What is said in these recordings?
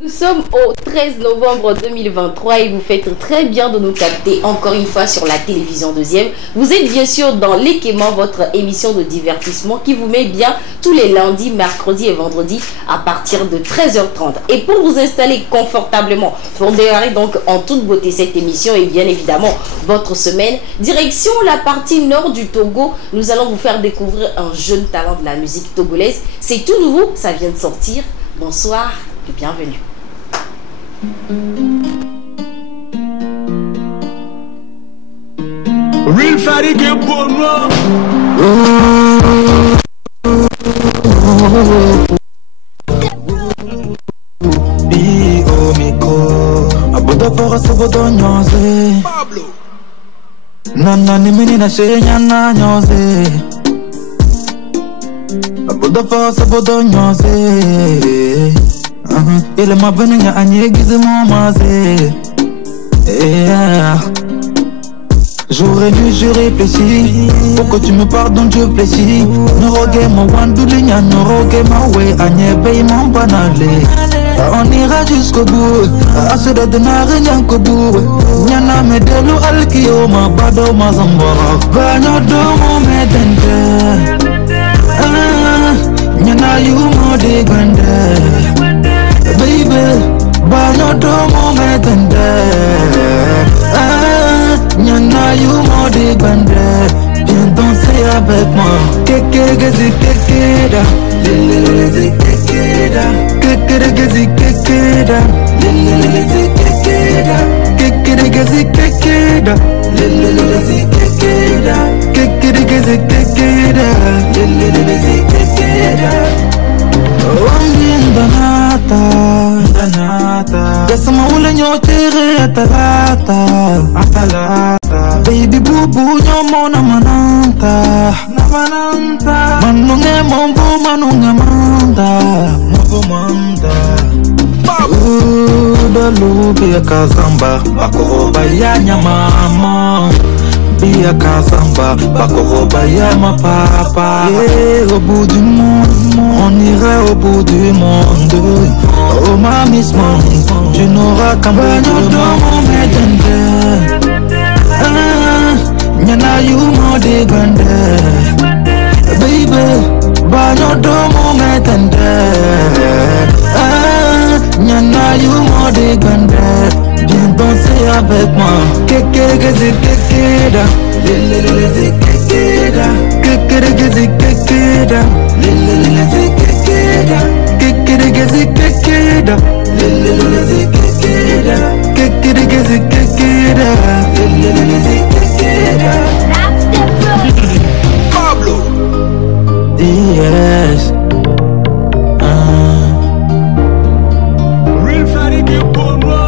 Nous sommes au 13 novembre 2023 et vous faites très bien de nous capter encore une fois sur la télévision deuxième. Vous êtes bien sûr dans Lekema, votre émission de divertissement qui vous met bien tous les lundis, mercredis et vendredis à partir de 13h30. Et pour vous installer confortablement, pour démarrer donc en toute beauté cette émission et bien évidemment votre semaine, direction la partie nord du Togo, nous allons vous faire découvrir un jeune talent de la musique togolaise. C'est tout nouveau, ça vient de sortir. Bonsoir et bienvenue. Real Fadi que pour moi. Pablo. Nana ni menina shenya na nyoze. Abuda fa sabodo nyoze. Il m'a venu à Agnès mon mazé. Jour et nuit je réfléchis. Pour que tu me pardonnes je fléchis. Ne rogue ma wandoulinya, ne rogue ma way. Agnès paye mon banalé. On ira jusqu'au bout. À ce de n'a qu'au bout. Nyana me delu alkio ma bado ma zambara. Banyo do mo medende. Nyana you mo de gwende. Baby, banyo do mo medende. Nyana you mo de gwende. Viens danser avec moi. Keke gezi keke da. Lele zi keke da. Keke gezi keke da. Lele zi keke da. Keke gezi keke da. Lele zi keke da. Keke gezi keke da. Lele zi keke da. Banata, banata. Gasama ule nyotere atalata, atalata. Baby boo boo nyomona mananta, na mananta. Manunge mombo manunge manda, mombo manda. Dalu biya kazamba, bakoroba ya nyamama. Biya kazamba, bakoroba ya ma papa. Au bout du monde, on irait au bout du monde. Oh ma miss monde, tu n'auras qu'un bagno dans mon médende. Nyana you mo de grande. Baby, bagno dans mon médende. Nyana you mo de grande. Viens danser avec moi. Keke gezi keke da. Lele zi keke da. Keke gezi keke da. Lele zi keke da. Keke gezi keke da. Lele zi keke da. Keke gezi keke da. Lele zi keke da. Pablo. Yes. Real Fadi que pour moi.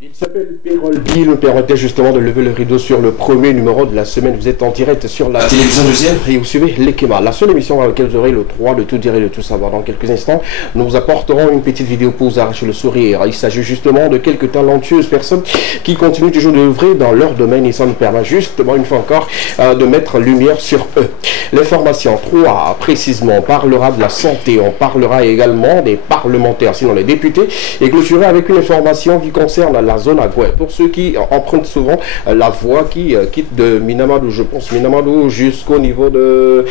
Il s'appelle Pérol Bill, nous permettait justement de lever le rideau sur le premier numéro de la semaine. Vous êtes en direct sur la télévision deuxième et vous suivez Lekema, la seule émission dans laquelle vous aurez le droit de tout dire et de tout savoir. Dans quelques instants, nous vous apporterons une petite vidéo pour vous arracher le sourire. Il s'agit justement de quelques talentueuses personnes qui continuent toujours d'œuvrer dans leur domaine et ça nous permet justement, une fois encore, de mettre lumière sur eux. L'information 3, précisément, on parlera de la santé, on parlera également des parlementaires, sinon les députés, et clôturer avec une information qui concerne la zone Agoué. Pour ceux qui empruntent souvent la voie qui quitte de Minamadou, je pense, Minamadou jusqu'au niveau de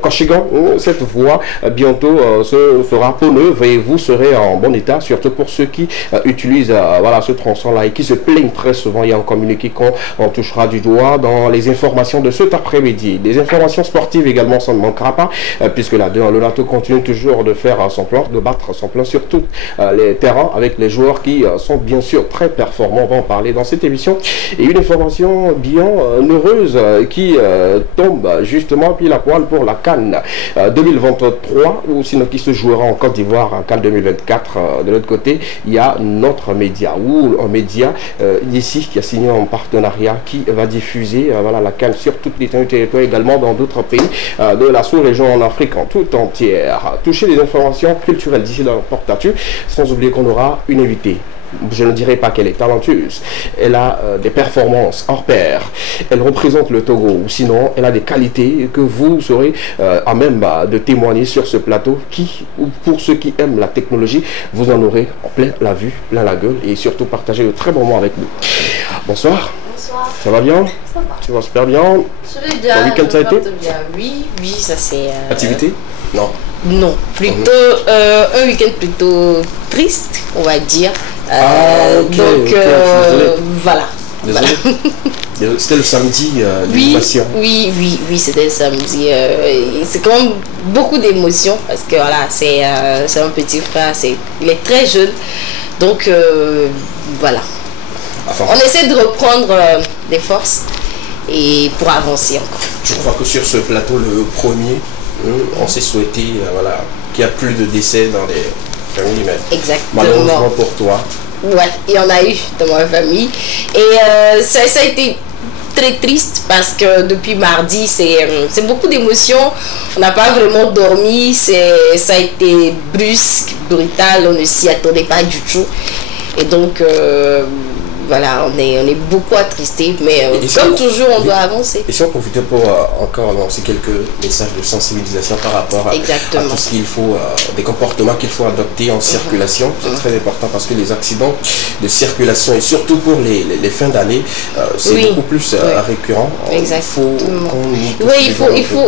Kochigan, cette voie bientôt se fera peau neuve et vous serez en bon état, surtout pour ceux qui utilisent voilà, ce tronçon-là et qui se plaignent très souvent. Il y a un communiqué qu'on touchera du doigt dans les informations de cet après-midi. Des informations sportives également, ça ne manquera pas, puisque là, le NATO continue toujours de faire son plan, de battre son plan sur tous les terrains avec les joueurs qui sont bien sûr très performants, on va en parler dans cette émission. Et une information bien heureuse qui tombe justement pile à poil pour la CAN 2023, ou sinon qui se jouera en Côte d'Ivoire en CAN 2024. De l'autre côté, il y a notre média, ou un média d'ici qui a signé un partenariat qui va diffuser voilà, la CAN sur toutes les territoires, également dans d'autres pays de la sous-région, en Afrique en tout entière. Toucher les informations culturelles d'ici dans le porte-actu, sans oublier qu'on aura une invitée. Je ne dirais pas qu'elle est talentueuse, elle a des performances hors pair, elle représente le Togo, ou sinon elle a des qualités que vous serez à même de témoigner sur ce plateau qui, pour ceux qui aiment la technologie, vous en aurez en plein la vue, plein la gueule, et surtout partager de très bons moments avec nous. Bonsoir. Bonsoir. Ça va bien? Ça va. Tu vas super bien? Je vais bien. Le week-end ça a été? Bien. Oui, oui, ça c'est... Activité? Non. Non, plutôt un week-end plutôt triste, on va dire. Ok, donc voilà. Désolé. C'était le samedi Oui, l'innovation. oui, c'était le samedi. C'est quand même beaucoup d'émotions parce que voilà, c'est un petit frère, il est très jeune. Donc voilà. Enfin, on essaie de reprendre des forces et pour avancer encore. je crois que sur ce plateau, le premier, on s'est souhaité voilà, qu'il n'y a plus de décès dans les familles humaines. Exactement. Malheureusement pour toi. Ouais, il y en a eu dans ma famille. Et ça a été très triste parce que depuis mardi, c'est beaucoup d'émotions. On n'a pas vraiment dormi. Ça a été brusque, brutal. On ne s'y attendait pas du tout. Et donc... voilà, on est beaucoup attristés, mais comme toujours, on doit avancer. Et si on profitait pour encore lancer quelques messages de sensibilisation par rapport à tout ce qu'il faut, des comportements qu'il faut adopter en circulation, c'est très important parce que les accidents de circulation, et surtout pour les fins d'année, c'est beaucoup plus récurrent. Exactement.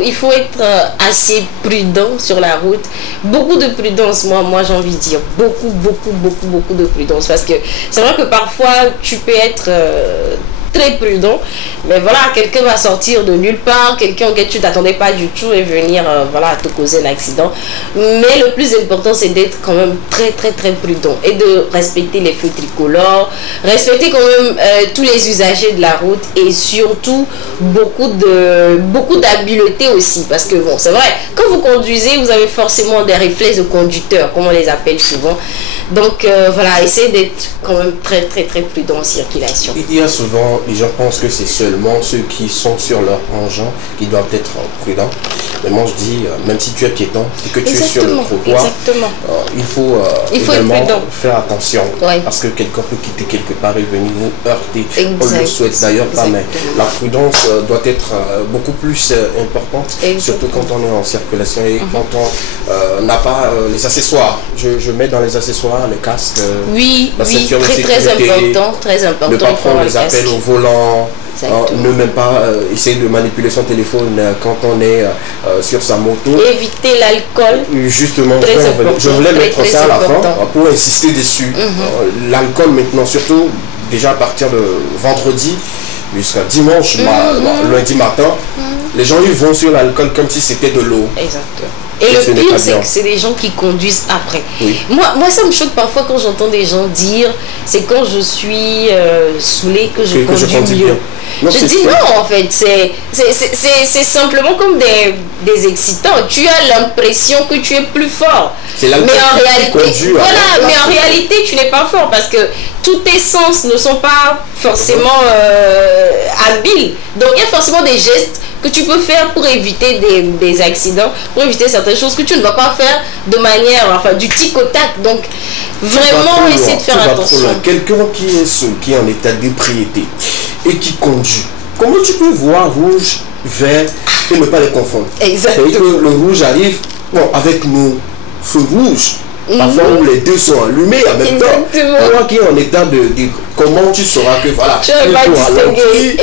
Il faut être assez prudent sur la route. Beaucoup de prudence, moi j'ai envie de dire. Beaucoup de prudence. Parce que c'est vrai que parfois, tu peux être très prudent, mais voilà, quelqu'un va sortir de nulle part, quelqu'un auquel tu t'attendais pas du tout et venir voilà, te causer un accident. Mais le plus important, c'est d'être quand même très prudent et de respecter les feux tricolores, respecter quand même tous les usagers de la route et surtout beaucoup d'habileté aussi, parce que bon, c'est vrai, quand vous conduisez, vous avez forcément des réflexes de conducteur, comme on les appelle souvent. Donc voilà, essayez d'être quand même très prudent en circulation. Il y a souvent, les gens pensent que c'est seulement ceux qui sont sur leur engin qui doivent être prudents. Mais moi je dis, même si tu es piéton et que tu es sur le trottoir, il faut également faire attention. Parce que quelqu'un peut quitter quelque part et venir vous heurter. On ne le souhaite d'ailleurs pas, mais la prudence doit être beaucoup plus importante, surtout quand on est en circulation et quand on n'a pas les accessoires. Je mets dans les accessoires le casque, la ceinture de sécurité, très important. Ne pas prendre les appels au volant, ne même pas essayer de manipuler son téléphone quand on est sur sa moto. Éviter l'alcool. Justement, je voulais mettre ça à la fin pour insister dessus. L'alcool maintenant, surtout déjà à partir de vendredi jusqu'à dimanche, lundi matin, les gens ils vont sur l'alcool comme si c'était de l'eau. Exactement. Et le pire, c'est que c'est des gens qui conduisent après. Moi, ça me choque parfois quand j'entends des gens dire c'est quand je suis saoulé que je conduis mieux. Je dis non, en fait, c'est simplement comme des excitants. Tu as l'impression que tu es plus fort. Mais en réalité, tu n'es pas fort parce que tous tes sens ne sont pas forcément habiles. Donc, il y a forcément des gestes que tu peux faire pour éviter des accidents, pour éviter certaines choses que tu ne vas pas faire de manière, enfin, du tic au tac. Donc, vraiment, essayer de faire attention. Quelqu'un qui est seul, qui est en état d'ébriété et qui conduit, comment tu peux voir rouge, vert et ne pas les confondre? Exactement. C'est-à-dire que le rouge arrive, bon, avec nos feux rouges, parfois où les deux sont allumés en même temps. Toi qui es en état de comment tu sauras que voilà, tu vas distinguer.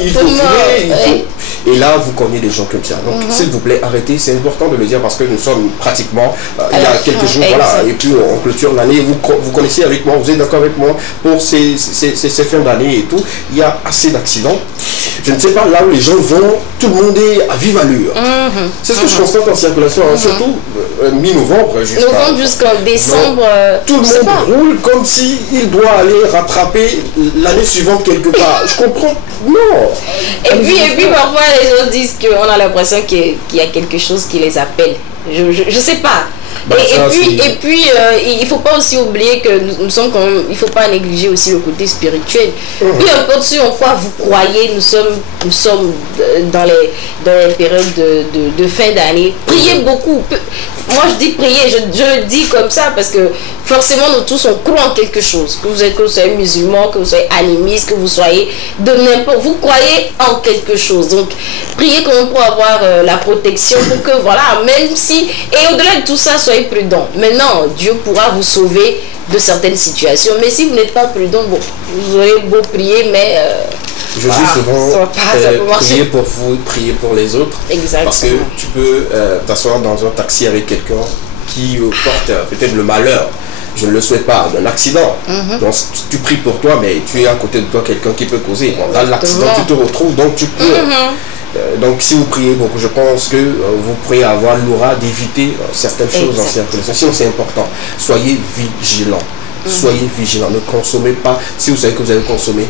Il faut freiner, et là vous connaissez des gens comme ça. Donc s'il vous plaît, arrêtez, c'est important de le dire parce que nous sommes pratiquement il y a quelques jours, voilà, et puis on clôture l'année. Vous connaissez avec moi, vous êtes d'accord avec moi pour ces fins d'année et tout. Il y a assez d'accidents. je ne sais pas, là où les gens vont, tout le monde est à vive allure. C'est ce que je constate en circulation, hein, surtout mi-novembre jusqu'en décembre. Tout le monde roule comme s'il doit aller rattraper l'année suivante quelque part. Je comprends. Non. Et puis parfois les gens disent qu'on a l'impression qu'il y a quelque chose qui les appelle. Je sais pas. Bah, et puis il ne faut pas aussi oublier que nous sommes quand même, il ne faut pas négliger aussi le côté spirituel. Peu importe sur en quoi vous croyez, nous sommes dans les périodes de fin d'année. Priez beaucoup. Moi je dis prier, je le dis comme ça parce que forcément nous tous on croit en quelque chose. Que vous soyez musulman, que vous soyez animiste, que vous soyez de n'importe, vous croyez en quelque chose. Donc priez quand même pour avoir la protection pour que voilà, même si, et au-delà de tout ça, soyez prudent. Maintenant, Dieu pourra vous sauver de certaines situations. Mais si vous n'êtes pas prudent, bon, vous aurez beau prier, mais je dis souvent, prier pour vous, prier pour les autres. Exactement. Parce que tu peux t'asseoir dans un taxi avec quelqu'un qui porte peut-être le malheur, je ne le souhaite pas, d'un accident. Donc tu pries pour toi, mais tu es à côté de toi quelqu'un qui peut causer. Bon, là, l'accident, tu te retrouves, donc tu peux. Donc si vous priez beaucoup, je pense que vous pourrez avoir l'aura d'éviter certaines choses en circulation. Sinon c'est important. Soyez vigilants. Soyez vigilants. Ne consommez pas. Si vous savez que vous avez consommé,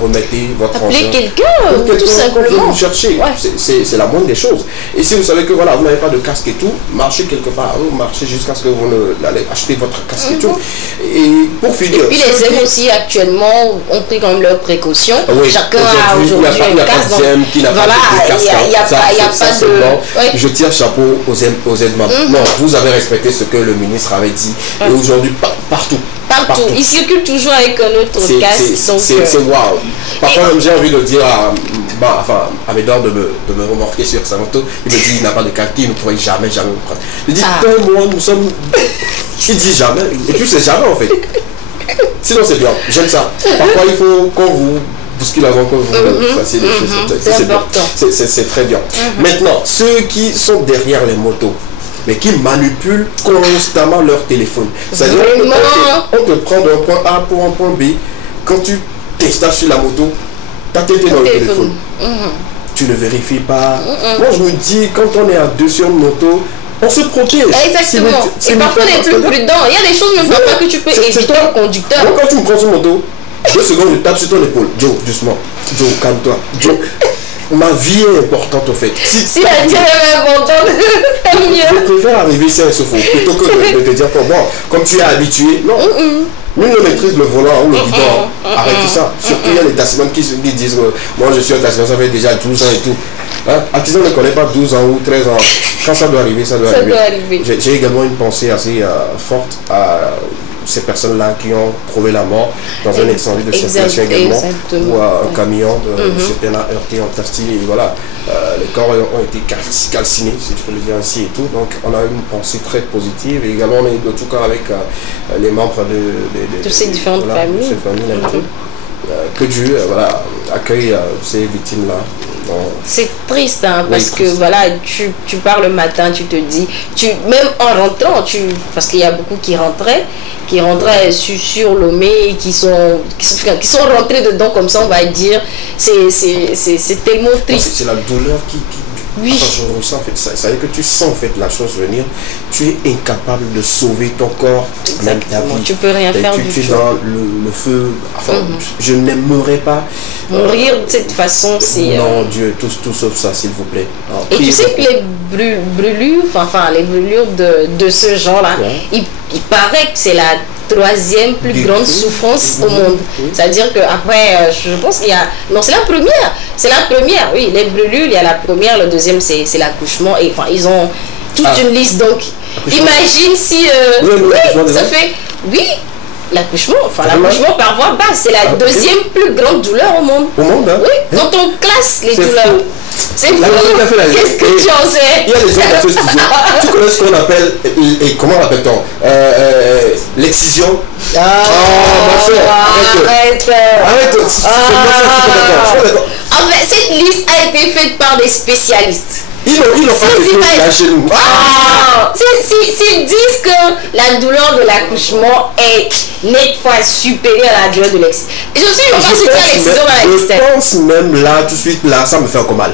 remettez votre argent. Appelez quelqu'un, tout simplement. Vous cherchez. C'est la moindre des choses. Et si vous savez que voilà, vous n'avez pas de casque et tout, marchez quelque part. Marchez jusqu'à ce que vous allez acheter votre casque et tout. Et pour finir. Et puis les aides aussi actuellement ont pris quand même leurs précautions. Chacun a aujourd'hui un casque. Voilà, il n'y a pas de... Je tire chapeau aux aides membres. Non, vous avez respecté ce que le ministre avait dit. Et aujourd'hui, partout. Il circule toujours avec un autre casque. C'est waouh. Parfois même j'ai envie de dire à Médor de me remorquer sur sa moto. Il me dit il n'a pas de casque, il ne pourrait jamais me prendre. Il dit toi et moi nous sommes... Il dit jamais. Et puis c'est jamais en fait. Sinon c'est bien, j'aime ça. Parfois il faut qu'on vous bouscule avant que vous fassiez des choses. C'est important. C'est très bien. Maintenant, ceux qui sont derrière les motos, mais qui manipulent constamment leur téléphone. C'est-à-dire on te prend d'un point A pour un point B. Quand tu t'installes sur la moto, tu as tété dans le téléphone. Tu ne vérifies pas. Moi je me dis, quand on est à deux sur une moto, on se protège. Exactement. Et parfois on est plus prudent. Il y a des choses même parfois que tu peux éviter au conducteur. Moi quand tu me prends sur une moto, 2 secondes je tape sur ton épaule. Joe, doucement. Joe, calme-toi. Joe. Ma vie est importante au fait. Si la vie est importante, je préfère arriver sain et sauf plutôt que de te dire que bon, comme tu es habitué, non. Nul ne maîtrise le volant ou le guidon. Arrêtez ça. Surtout il y a les taximans qui disent moi je suis un taximan, ça fait déjà 12 ans et tout. Artisan ne connaît pas 12 ans ou 13 ans. Quand ça doit arriver, ça doit arriver. J'ai également une pensée assez forte à ces personnes-là qui ont trouvé la mort dans un incendie de circulation également, où un camion s'était heurté en plastique et voilà, les corps ont été calcinés, si je peux le dire ainsi et tout. Donc on a eu une pensée très positive et également on est de tout cas avec les membres de ces différentes familles. De ces familles que Dieu accueille ces victimes-là. C'est triste parce que voilà, tu pars le matin, tu te dis, même en rentrant, parce qu'il y a beaucoup qui rentraient sur Lomé, qui sont rentrés dedans comme ça, on va dire, c'est tellement triste. C'est la douleur qui oui. Enfin, je ressens en fait ça. C'est-à-dire que tu sens en fait la chose venir, tu es incapable de sauver ton corps, même ta vie. Tu peux rien faire du tout. Tu es dans le feu. Enfin, je n'aimerais pas mourir de cette façon. C'est non, Dieu, tout sauf ça, s'il vous plaît. Alors, et tu sais que les brûlures, les brûlures de ce genre-là, il paraît que c'est la 3e plus grande souffrance au monde. C'est-à-dire qu'après, je pense qu'il y a... Non, c'est la première. C'est la première, oui. Les brûlures, il y a la première, le deuxième, c'est l'accouchement. Et enfin, ils ont toute une liste. Donc, imagine si... ça fait... Oui, l'accouchement, l'accouchement par voie basse, c'est la 2e plus grande douleur au monde. Au monde, hein? Oui, quand on classe les douleurs. C'est fou. Qu'est-ce que tu en sais? Il y a des gens dans ce studio. Tu connais ce qu'on appelle, et comment l'appelle-t-on, l'excision? Arrête. En fait, cette liste a été faite par des spécialistes. Ils n'ont pas fait ça chez nous. S'ils disent que la douleur de l'accouchement est net fois supérieure à la douleur de l'excision. Je suis pas sûre à l'excision dans l'excès. Je pense même là, tout de suite, là, ça me fait encore mal.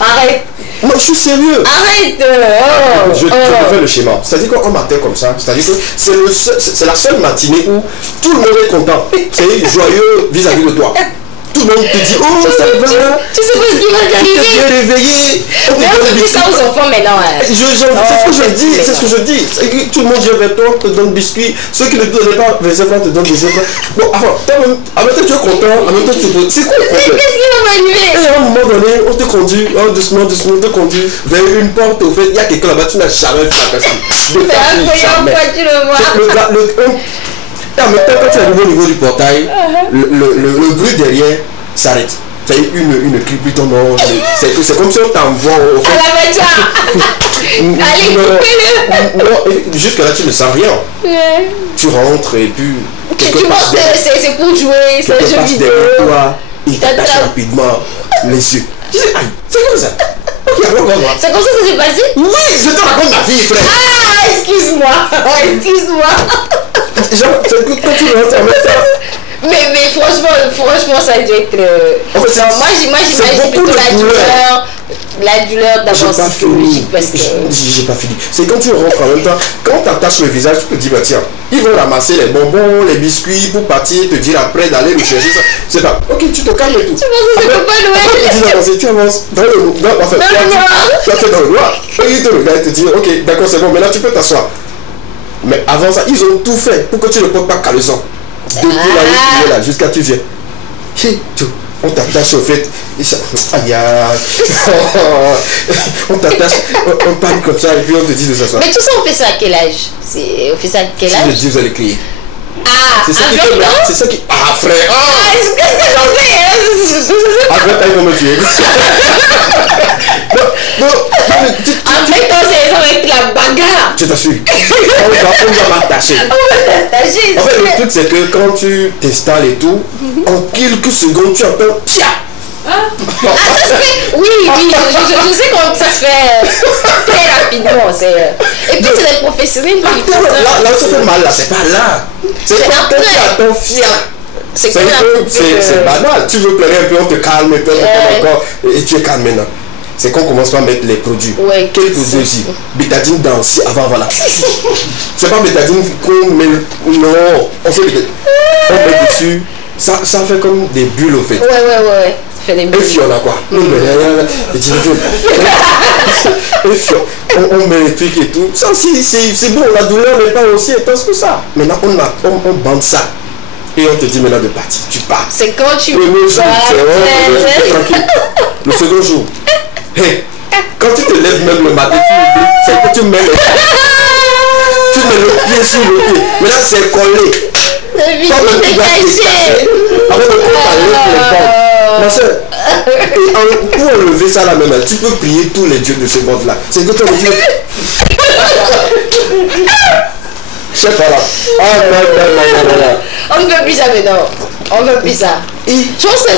Arrête. Moi, je suis sérieux. Arrête. Je te fais le schéma. C'est-à-dire qu'un matin comme ça, c'est-à-dire que c'est la seule matinée où tout le monde est content. C'est joyeux vis-à-vis de toi. Tout le monde te dit, oh, ça va. Tu sais pas ce qui va t'arriver. Tu t'es bien réveillé. Mais on dit ça aux enfants maintenant. C'est ce que je dis. C'est ce que je dis. Tout le monde vient vers toi, te donne biscuits. Ceux qui ne te donnent pas des enfants te donnent des enfants. Bon, en même temps, tu es content. En même temps, tu te poses. C'est quoi le problème? Qu'est-ce qui va m'arriver? Et à un moment donné, on te conduit, doucement, on te conduit vers une porte. Au fait, il y a quelqu'un là-bas, tu n'as jamais fait la personne. C'est incroyable, quoi, tu le vois. Et en même temps, quand tu arrives au niveau du portail, le bruit derrière s'arrête. C'est une cri plutôt non. C'est comme si on t'envoie au fait. À la voiture. Allez, coupez-le. Jusque là, tu ne sens rien. Tu rentres et puis. Tu penses que c'est pour jouer, c'est un jeu vidéo. Il t'attache rapidement les yeux. Tu sais, aïe, c'est comme ça. C'est comme ça que ça s'est passé? Oui, je te raconte ma vie, frère. Ah, excuse-moi. Genre, quand tu rentres en même temps. Mais franchement, ça a dû être. En fait, moi, j'imagine plutôt la douleur d'abord psychologique parce que. J'ai pas fini. C'est quand tu rentres en même temps, quand tu attaches le visage, tu te dis, bah tiens, ils vont ramasser les bonbons, les biscuits pour partir, te dire après d'aller le chercher. Ça. C'est pas, ok, tu te calmes et tout. Tu penses que c'est Papa Noël? Tu avances dans le noir. Enfin, tu es dans le noir. Et ils te regardent et te disent, ok, d'accord, c'est bon, maintenant tu peux t'asseoir. Mais avant ça, ils ont tout fait pour que tu ne portes pas caleçon. Depuis là où tu es là, jusqu'à tu viens. On t'attache au fait. Aïe on t'attache, on parle comme ça et puis on te dit de s'asseoir. Mais tout ça, on fait ça à quel âge? On fait ça à quel âge? Je dis, vous allez crier. Ah, c'est ça qui fait mal. C'est ça qui. Ah, frère! Qu'est-ce que j'en fais? Après, ils vont me tuer. Après, quand c'est ça va être la bagarre. Je t'assure. On va m'attacher. En fait, le truc, c'est que quand tu t'installes et tout, en quelques secondes, tu entends tiens! Ah, ça se fait. Oui, je sais comment ça se fait très rapidement. Et puis c'est les professionnels qui font ça. Là où ça fait mal, là, c'est pas là. C'est quand tu attends fier. C'est banal. Tu veux pleurer un peu, on te calme, et puis encore, et tu es calme maintenant. C'est qu'on commence par mettre les produits. Ouais, quel produit aussi? Bétadine dans avant, voilà. C'est pas bétadine qu'on met. Non, on fait bétadine. On met dessus. Ça fait comme des bulles au fait. Ouais. Et fion là quoi. Et fion. On met les trucs et tout. Ça aussi, c'est bon. La douleur n'est pas aussi intense que ça. Maintenant, on bande ça. Et on te dit maintenant de partir. Tu pars. C'est quand tu pars. Tranquille. Le second jour. Hey, quand tu te lèves même le matin, c'est que tu mets le pied sur le pied. Maintenant, c'est collé. Comme le pied détaché. Avec le coup, les pommes. Ma soeur, pour enlever ça là maintenant, tu peux prier tous les dieux de ce monde là. C'est que ton Dieu. Je sais pas là. On ne veut plus ça maintenant. On ne veut plus ça. Je pense que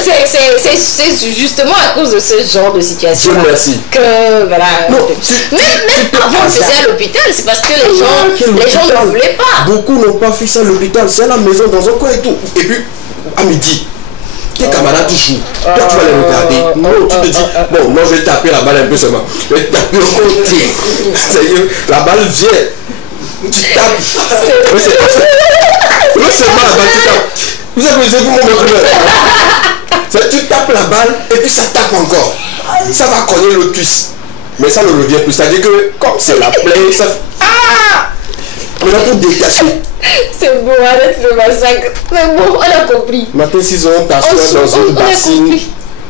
c'est justement à cause de ce genre de situation. Merci. Que voilà. Non, même avant on faisait à l'hôpital, c'est parce que les gens ne voulaient pas. Beaucoup n'ont pas fait ça à l'hôpital, c'est à la maison dans un coin et tout. Et puis à midi, tes camarades jouent. Toi tu vas les regarder. Non, tu te dis, bon, moi je vais taper la balle un peu seulement. Je vais taper au côté. Sérieux, la balle vient. Tu tapes. Non seulement la balle, tu tapes. Vous avez mon montre. Tu tapes la balle et puis ça tape encore. Ça va cogner le cuisse. Mais ça ne revient plus. C'est-à-dire que comme c'est la plaie, ça. Ah! Mais là pour décacher. C'est beau, arrête le massacre. C'est bon, on a compris. Maintenant, s'ils ont t'asseoir dans une bassine,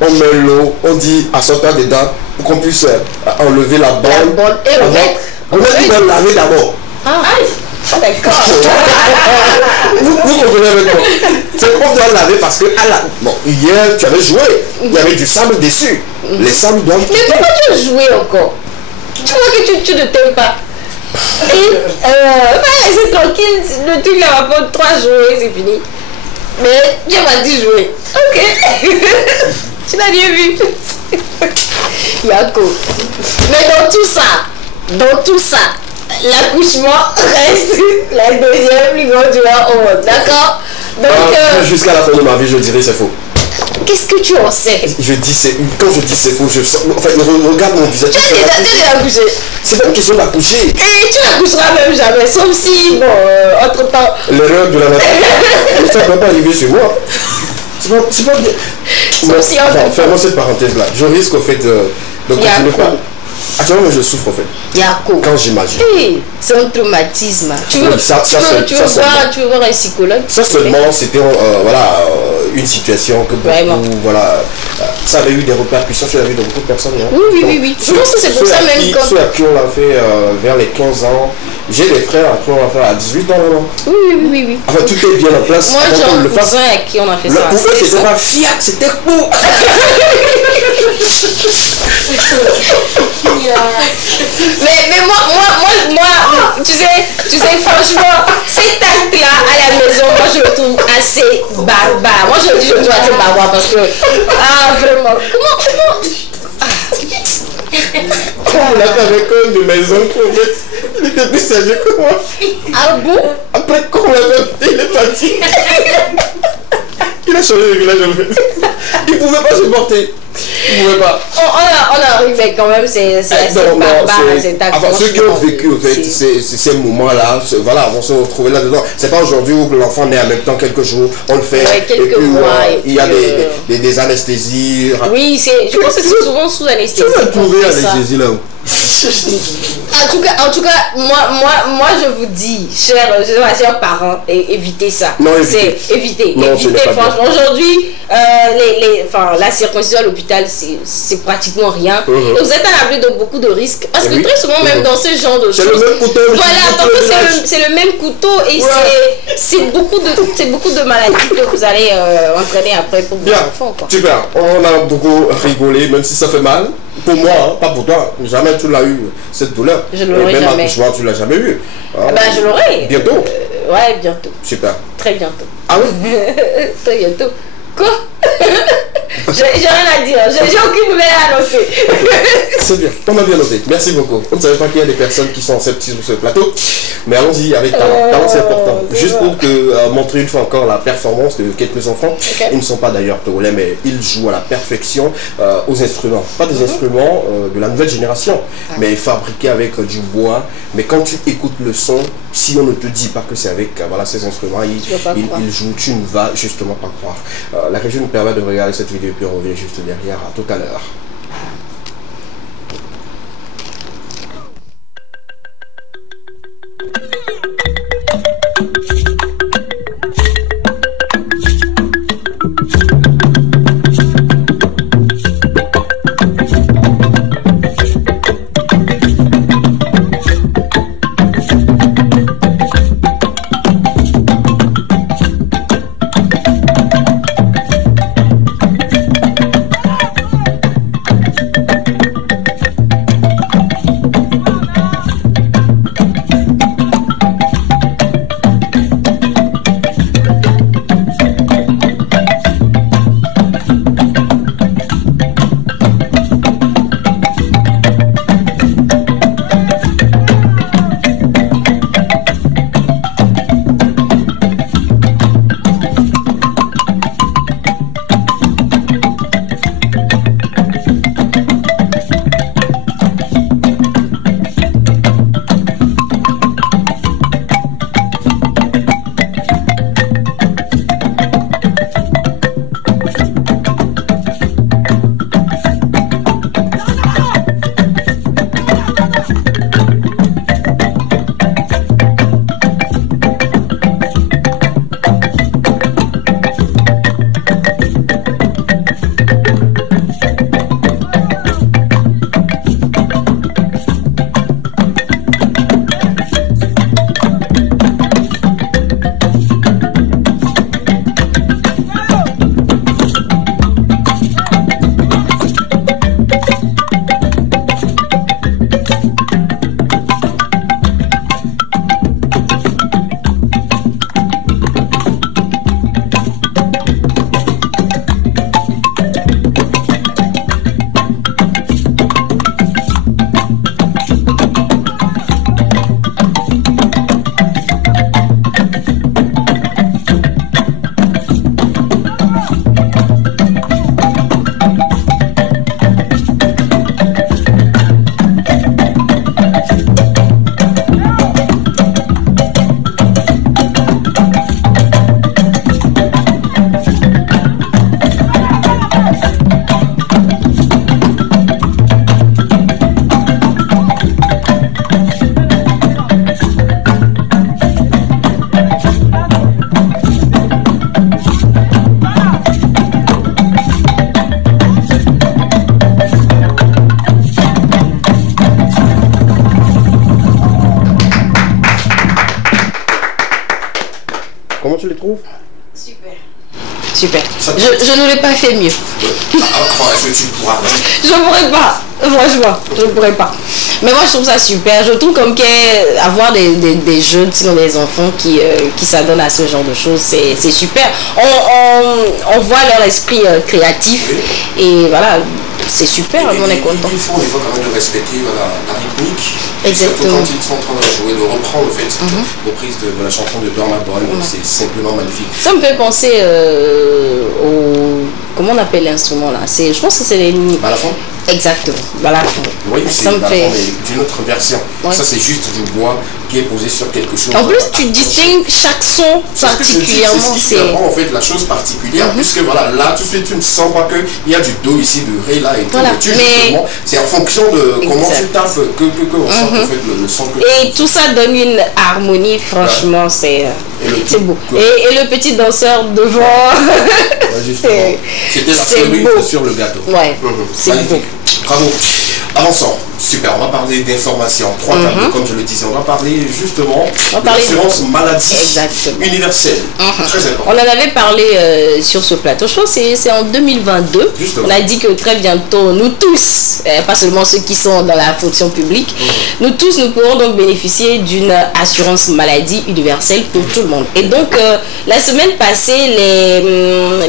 on met l'eau, on dit assois-toi dedans pour qu'on puisse enlever la balle. Et on va laver d'abord. Ah, d'accord. Vous comprenez avec moi? C'est qu'on doit laver parce que bon, hier tu avais joué, il y avait du sable dessus. Les sables doivent. Mais pourquoi tu as joué encore? Tu vois que tu ne t'aimes pas. Et c'est tranquille, le truc là va prendre 3 jours et c'est fini. Mais tu m'as dit jouer. Ok. Tu n'as rien vu. Yako. Mais dans tout ça, l'accouchement reste la deuxième plus grande douleur au monde. D'accord? Donc, jusqu'à la fin de ma vie, je dirais c'est faux. Qu'est-ce que tu en sais? Je dis c'est... Quand je dis c'est faux, je sens... Enfin, regarde mon visage. Tu as déjà accouché. C'est pas une question d'accoucher. Et tu n'accoucheras même jamais, sauf si, bon, entre-temps... L'erreur de la nature. Ça ne peut pas arriver chez moi. C'est pas bien. Sauf si fermons cette parenthèse-là. Je risque au fait de continuer par... Actuellement, je souffre en fait. Yako. Quand j'imagine. Hey, c'est un traumatisme. Tu veux voir un psychologue? Ça seulement, c'était une situation que beaucoup, ça avait eu des répercussions sur la vie de beaucoup de personnes. Hein. Oui. Je pense que c'est pour ça même ceux à qui on l'a fait vers les 15 ans. J'ai des frères à qui on l'a fait à 18 ans. Non? Oui. Enfin, tout est bien en place. Moi, j'ai un cousin à qui on a fait ça. Le cousin, c'était pas Fiat, c'était court. Mais moi, tu sais, franchement, cet acte-là à la maison, moi je le trouve assez barbare. Moi je le dis, je le trouve assez barbare parce que, vraiment, Comment on l'a fait avec un de mes oncles, en fait, il était plus sérieux que moi. Ah bon? Après, quand on l'a fait, il est parti. Il a changé de village en fait. Il pouvait pas supporter. Il pouvait pas. On a ri, mais quand même, c'est assez barbare. Enfin, ceux qui ont vécu en fait ces moments-là, voilà, vont se retrouver là-dedans. C'est pas aujourd'hui où l'enfant naît en même temps quelques jours, on le fait. Ouais, quelques mois. Il y a des anesthésies. Oui, je pense que c'est souvent sous anesthésie. Tu vas trouver anesthésie là. En tout cas, moi je vous dis, chers parents, évitez ça. Non, évitez. Évitez, franchement. Aujourd'hui, la circoncision à l'hôpital, c'est pratiquement rien. Et vous êtes à l'abri de beaucoup de risques. Parce que très souvent, même dans ce genre de choses. C'est le même couteau. Voilà, parce que c'est le même couteau et c'est beaucoup de maladies que vous allez entraîner après pour vos enfants. Quoi. Super, on a beaucoup rigolé, même si ça fait mal. Pour moi, hein, pas pour toi. Jamais tu l'as eu, cette douleur. Je ne l'aurai jamais. Même accouchement, tu l'as jamais eu. Je l'aurai. Bientôt. Ouais, bientôt. Super. Très bientôt. Ah oui. Très bientôt. Quoi? J'ai rien à dire. J'ai aucune nouvelle à annoncer. C'est bien. On a bien noté. Merci beaucoup. On ne savait pas qu'il y a des personnes qui sont sceptiques sur ce plateau. Mais allons-y avec talent. Talent, c'est important. Juste pour te montrer une fois encore la performance de quelques enfants. Okay. Ils ne sont pas d'ailleurs togolais, mais ils jouent à la perfection aux instruments. Pas des instruments de la nouvelle génération, mais fabriqués avec du bois. Mais quand tu écoutes le son, si on ne te dit pas que c'est avec ces instruments, ils jouent, tu ne vas justement pas croire. La régie nous permet de regarder cette vidéo et puis on revient juste derrière. À tout à l'heure. Comment tu les trouves? Super. Super. Je ne l'ai pas fait mieux. Est-ce que tu pourras? Je pourrais pas. Franchement, je pourrais pas. Mais moi, je trouve ça super. Je trouve comme qu'avoir des jeunes, sinon des enfants qui s'adonnent à ce genre de choses, c'est super. On voit leur esprit créatif. Et voilà, c'est super. On est content. Il faut quand même respecter la rythmique. Exactement. Surtout quand ils sont en train de jouer, de reprendre le fait reprise de la chanson de Burna Boy, c'est simplement magnifique. Ça me fait penser au... Comment on appelle l'instrument là? Je pense que c'est les... Balafon. Exactement, balafon. Oui, c'est ça me fait... d'une autre version. Ouais. Ça, c'est juste du bois qui est posé sur quelque chose. En plus, tu distingues chaque son particulièrement. C'est ce qui rend en fait la chose particulière, puisque voilà, là, tout de suite, tu ne sens pas qu'il y a du do ici, du ré là et tout. Voilà. Mais c'est en fonction de comment tu taffes que on sent en fait le son que et tout ça donne une harmonie, franchement, c'est beau. Et le petit danseur devant, c'était la cerise sur le gâteau. Ouais, c'est beau. Bravo. Avançons. Super, on va parler d'information. 3 tableaux, comme je le disais. On va parler justement de l'assurance maladie universelle. Très important. On en avait parlé sur ce plateau. Je pense que c'est en 2022. Justement. On a dit que très bientôt, nous tous, pas seulement ceux qui sont dans la fonction publique, nous tous, nous pourrons donc bénéficier d'une assurance maladie universelle pour tout le monde. Et donc, la semaine passée,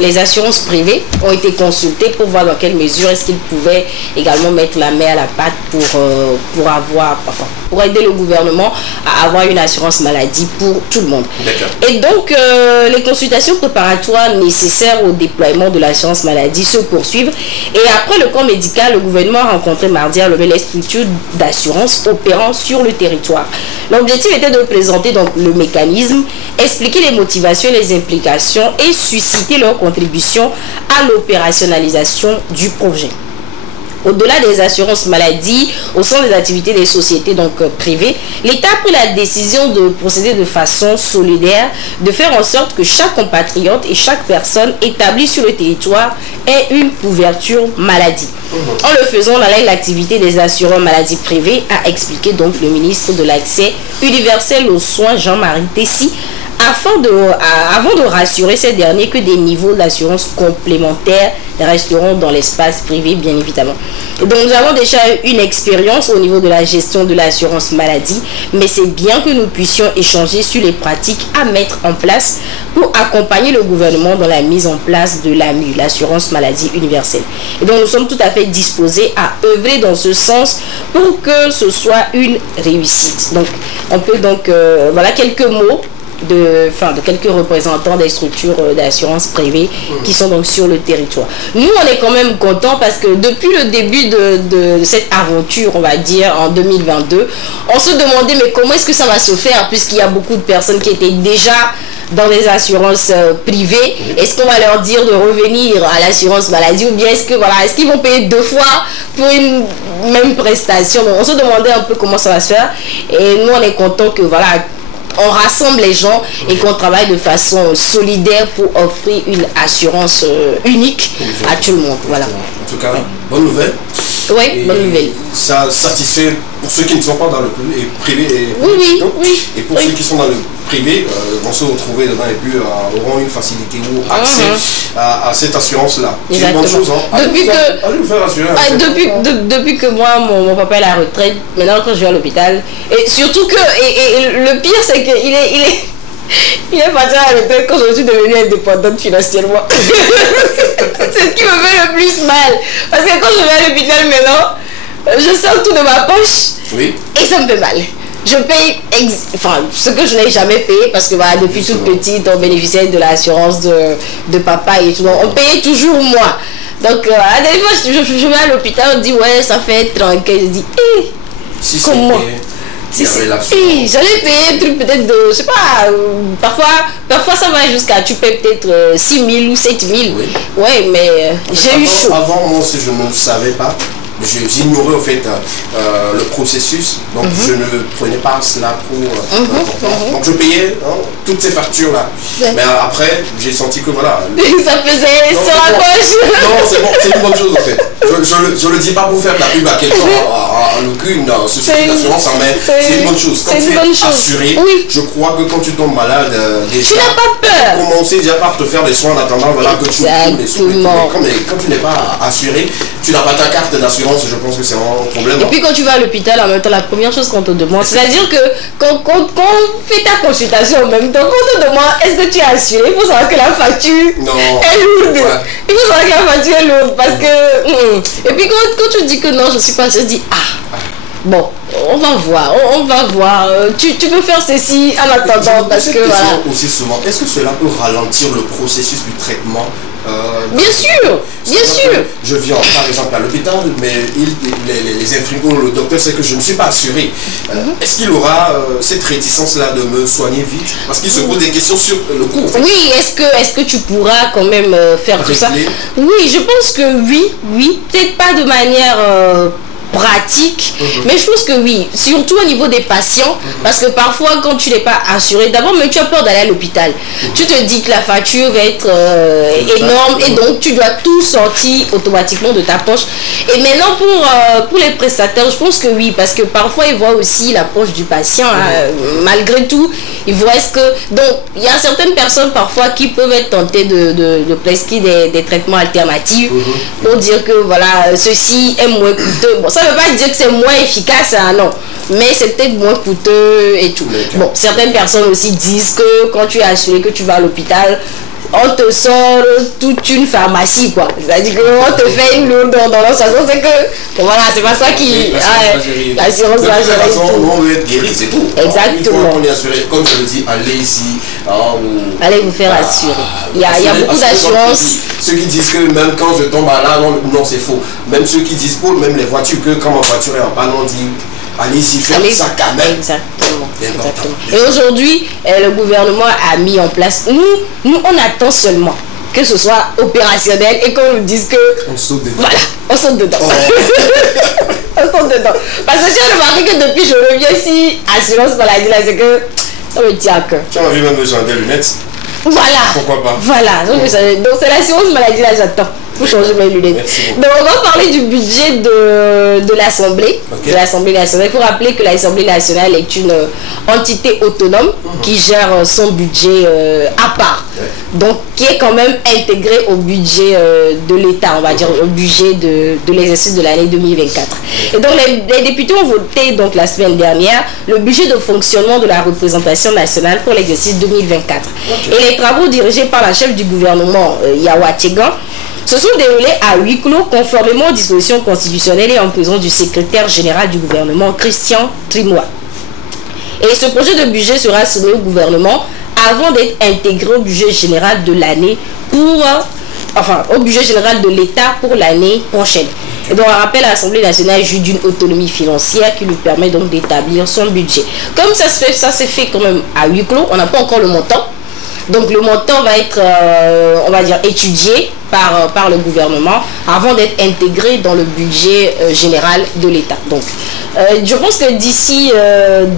les assurances privées ont été consultées pour voir dans quelle mesure est-ce qu'ils pouvaient également mettre la main à la pâte pour aider le gouvernement à avoir une assurance maladie pour tout le monde. Et donc, les consultations préparatoires nécessaires au déploiement de l'assurance maladie se poursuivent. Et après le camp médical, le gouvernement a rencontré mardi à Lomé les structures d'assurance opérant sur le territoire. L'objectif était de présenter donc le mécanisme, expliquer les motivations et les implications et susciter leur contribution à l'opérationnalisation du projet. Au-delà des assurances maladie, au sein des activités des sociétés donc privées, l'État a pris la décision de procéder de façon solidaire, de faire en sorte que chaque compatriote et chaque personne établie sur le territoire ait une couverture maladie. En le faisant, on allègue l'activité des assureurs maladie privés, a expliqué donc le ministre de l'Accès universel aux soins Jean-Marie Tessy, avant de rassurer ces derniers que des niveaux d'assurance complémentaires resteront dans l'espace privé, bien évidemment. Donc nous avons déjà une expérience au niveau de la gestion de l'assurance maladie, mais c'est bien que nous puissions échanger sur les pratiques à mettre en place pour accompagner le gouvernement dans la mise en place de l'AMU, l'assurance maladie universelle. Et donc nous sommes tout à fait disposés à œuvrer dans ce sens pour que ce soit une réussite. Donc on peut donc, voilà quelques mots de quelques représentants des structures d'assurance privée qui sont donc sur le territoire. Nous, on est quand même contents parce que depuis le début de cette aventure, on va dire, en 2022, on se demandait mais comment est-ce que ça va se faire puisqu'il y a beaucoup de personnes qui étaient déjà dans les assurances privées. Est-ce qu'on va leur dire de revenir à l'assurance maladie ou bien est-ce qu'ils vont payer 2 fois pour une même prestation? Donc, on se demandait un peu comment ça va se faire et nous, on est contents que on rassemble les gens et qu'on travaille de façon solidaire pour offrir une assurance unique à tout le monde. Voilà. En tout cas, bonne nouvelle. Oui, bonne nouvelle. Ça satisfait pour ceux qui ne sont pas dans le privé et pour ceux qui sont dans le privé vont se retrouver dedans et puis auront une facilité ou accès à cette assurance-là. C'est une bonne chose. Depuis que moi, mon papa est à la retraite, maintenant quand je vais à l'hôpital, et surtout que, et le pire c'est qu'il il est parti à la retraite quand je suis devenue indépendante financièrement. C'est ce qui me fait le plus mal. Parce que quand je vais à l'hôpital maintenant, je sors tout de ma poche et ça me fait mal. Je paye ce que je n'ai jamais payé parce que depuis toute petite, on bénéficiait de l'assurance de papa et tout. Donc, on payait toujours moi. Donc, à des fois, je vais à l'hôpital, on dit ouais, ça fait 30. Je dis, comment? J'allais payer un truc peut-être de, je sais pas, parfois ça va jusqu'à, tu payes peut-être 6 000 ou 7 000. Oui. Ouais, mais j'ai eu chaud. Avant, moi aussi, je ne savais pas. j'ignorais en fait le processus, donc je ne prenais pas cela pour important. Donc je payais toutes ces factures là. Mais après, j'ai senti que voilà. Ça faisait sur la poche. Non, c'est bon, c'est une bonne chose en fait. Je le dis pas pour faire de la pub à quelqu'un, en aucune société d'assurance, mais c'est une bonne chose. Quand tu es assuré, je crois que quand tu tombes malade, déjà, tu n'as pas peur. Commencer déjà par te faire des soins en attendant voilà, que tu trouves les sous. Quand tu n'es pas assuré, tu n'as pas ta carte d'assurance, je pense que c'est un problème. Et puis quand tu vas à l'hôpital, en même temps, la première chose qu'on te demande, c'est-à-dire que quand on fait ta consultation en même temps, qu'on te demande est-ce que tu es assuré, il faut savoir que la facture est lourde. Ouais. Il faut savoir que la facture est lourde parce que... Et puis quand tu dis que non, je suis pas assuré, je dis bon, on va voir, on va voir. Tu peux faire ceci en attendant parce que voilà. Aussi souvent, est-ce que cela peut ralentir le processus du traitement? Bien sûr, bien sûr. Je viens par exemple à l'hôpital, mais les infirmiers, le docteur sait que je ne suis pas assuré. Est-ce qu'il aura cette réticence-là de me soigner vite? Parce qu'il se pose des questions sur le coût. En fait. Oui, est-ce que tu pourras quand même faire tout ça? Oui, je pense que oui. Peut-être pas de manière... pratique, mais je pense que oui, surtout au niveau des patients, parce que parfois quand tu n'es pas assuré, d'abord même tu as peur d'aller à l'hôpital, tu te dis que la facture va être énorme et donc tu dois tout sortir automatiquement de ta poche. Et maintenant pour les prestataires, je pense que oui, parce que parfois ils voient aussi la poche du patient, malgré tout, ils voient ce que... Donc il y a certaines personnes parfois qui peuvent être tentées de prescrire des traitements alternatifs pour dire que voilà, ceci est moins coûteux. Bon, ça ne veut pas dire que c'est moins efficace, non, mais c'est peut-être moins coûteux et tout. Bon, certaines personnes aussi disent que quand tu es assuré que tu vas à l'hôpital, on te sort toute une pharmacie, quoi. C'est-à-dire qu'on te fait une lourde ordonnance. C'est que, bon, voilà, c'est pas ça qui... L'assurance va gérer tout. On veut être guéri, c'est tout. Exactement. On est assuré, comme je le dis, allez ici. Allez vous faire assurer. Il y a beaucoup d'assurances. Ceux qui disent que même quand je tombe à là, non, c'est faux. Même ceux qui disent pour même les voitures, que quand ma voiture est en panne, on dit... Allez-y, faire ça quand même. Exactement. Et aujourd'hui, le gouvernement a mis en place... Nous, on attend seulement que ce soit opérationnel et qu'on nous dise que... On saute dedans. Voilà, on saute dedans. On saute dedans. Parce que j'ai remarqué que depuis je reviens ici, assurance maladie, là, c'est que ça me tient à cœur. Tu as envie même de changer des lunettes? Voilà. Pourquoi pas? Voilà. Donc c'est l'assurance maladie, là, j'attends. Pour changer mes lunettes. Donc on va parler du budget de l'Assemblée, de l'Assemblée nationale. Il faut rappeler que l'Assemblée nationale est une entité autonome qui gère son budget à part. Donc qui est quand même intégré au budget de l'État, on va dire au budget de l'exercice de l'année 2024. Et donc les députés ont voté donc la semaine dernière le budget de fonctionnement de la représentation nationale pour l'exercice 2024. Et les travaux dirigés par la chef du gouvernement, Yawa Tchegan, se sont déroulés à huis clos conformément aux dispositions constitutionnelles et en présence du secrétaire général du gouvernement, Christian Trimois. Et ce projet de budget sera soumis au gouvernement avant d'être intégré au budget général de l'année au budget général de l'État pour l'année prochaine. Et donc, on rappelle, l'Assemblée nationale jouit d'une autonomie financière qui lui permet donc d'établir son budget. Comme ça s'est fait quand même à huis clos, on n'a pas encore le montant. Donc le montant va être, on va dire, étudié par le gouvernement avant d'être intégré dans le budget général de l'État. Donc je pense que d'ici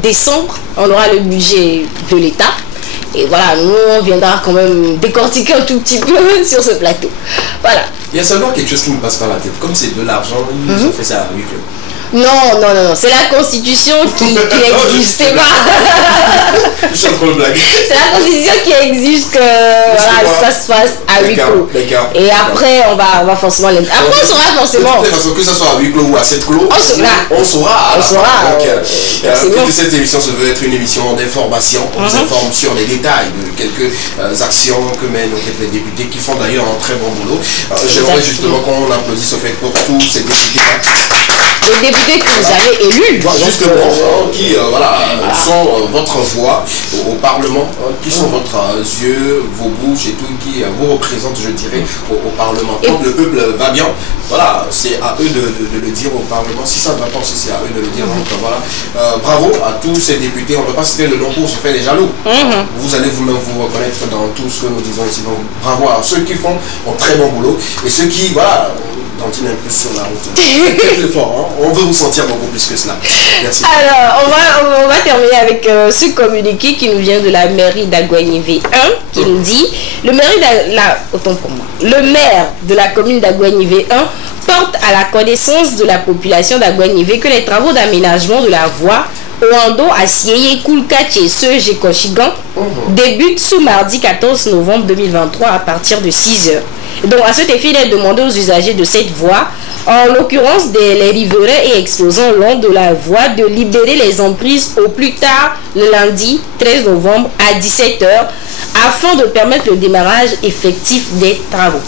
décembre, on aura le budget de l'État. Et voilà, nous on viendra quand même décortiquer un tout petit peu sur ce plateau. Voilà. Il y a seulement quelque chose qui me passe par la tête. Comme c'est de l'argent, ils ont fait ça à huis clos. Non, c'est la constitution qui exige, c'est pas... Je suis en train de blaguer. C'est la constitution qui exige que voilà, ça se fasse à huis clos. Et après, on va forcément... Après, on saura forcément... De toute façon, que ce soit à huis clos ou à 7 clos, on saura. Donc, cette émission se veut être une émission d'information. On vous informe sur les détails de quelques actions que mènent les députés qui font d'ailleurs un très bon boulot. J'aimerais justement qu'on applaudisse au fait pour tous ces députés. Les députés que vous avez élus. Justement, qui sont votre voix au Parlement, qui sont votre yeux, vos bouches et tout, qui vous représentent, je dirais, au Parlement. Quand le peuple va bien, voilà, c'est à eux de le dire au Parlement. Si ça ne va pas aussi, c'est à eux de le dire. Donc, voilà. Bravo à tous ces députés. On ne peut pas citer le nom pour se faire des jaloux. Vous allez vous-même vous reconnaître dans tout ce que nous disons ici. Donc, bravo à ceux qui font un très bon boulot et ceux qui, voilà, dandine un peu sur la route. Faites l'effort, hein. On veut vous sentir beaucoup plus que cela. Merci. Alors, on va terminer avec ce communiqué qui nous vient de la mairie d'Aguanivé 1, qui nous dit, autant pour moi, le maire de la commune d'Aguanivé 1 porte à la connaissance de la population d'Aguanivé que les travaux d'aménagement de la voie Oando à Sieye Koulkache Seuje Koshigan débutent ce mardi 14 novembre 2023 à partir de 6 h. Donc à cet effet, il est demandé aux usagers de cette voie, en l'occurrence les riverains et exposants le long de la voie, de libérer les emprises au plus tard le lundi 13 novembre à 17 h afin de permettre le démarrage effectif des travaux.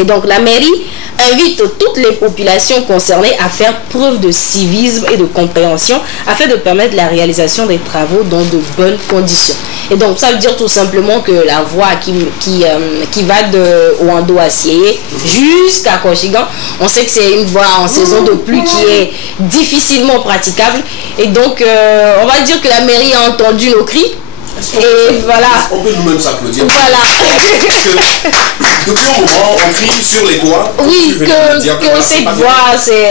Et donc la mairie invite toutes les populations concernées à faire preuve de civisme et de compréhension afin de permettre la réalisation des travaux dans de bonnes conditions. Et donc ça veut dire tout simplement que la voie qui va de Oando à Sieye jusqu'à Koshigan, on sait que c'est une voie en saison de pluie qui est difficilement praticable. Et donc on va dire que la mairie a entendu nos cris. Et voilà. On peut nous-mêmes s'applaudir. Voilà. Parce que depuis un moment, on crie sur les toits. Oui, que cette voie, c'est...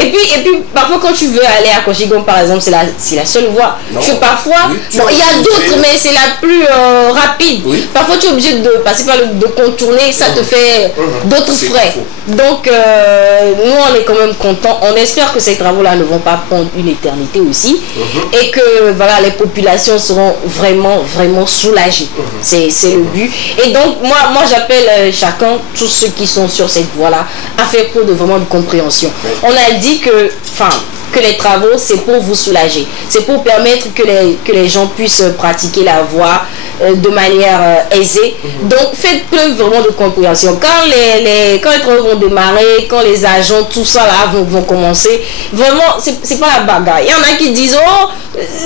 Et puis, parfois, quand tu veux aller à Koshigan, par exemple, c'est la seule voie. Parfois, il y a d'autres, mais c'est la plus rapide. Oui. Parfois, tu es obligé de passer par de contourner, ça te fait d'autres frais. Donc, nous, on est quand même contents. On espère que ces travaux-là ne vont pas prendre une éternité aussi. Et que, voilà, les populations seront vraiment soulagés. C'est le but. Et donc, moi j'appelle chacun, tous ceux qui sont sur cette voie-là, à faire preuve de vraiment de compréhension. On a dit que les travaux, c'est pour vous soulager. C'est pour permettre que les gens puissent pratiquer la voie de manière aisée. Donc, faites preuve vraiment de compréhension. Quand les travaux vont démarrer, quand les agents, tout ça là vont commencer, vraiment, c'est pas la bagarre. Il y en a qui disent, oh,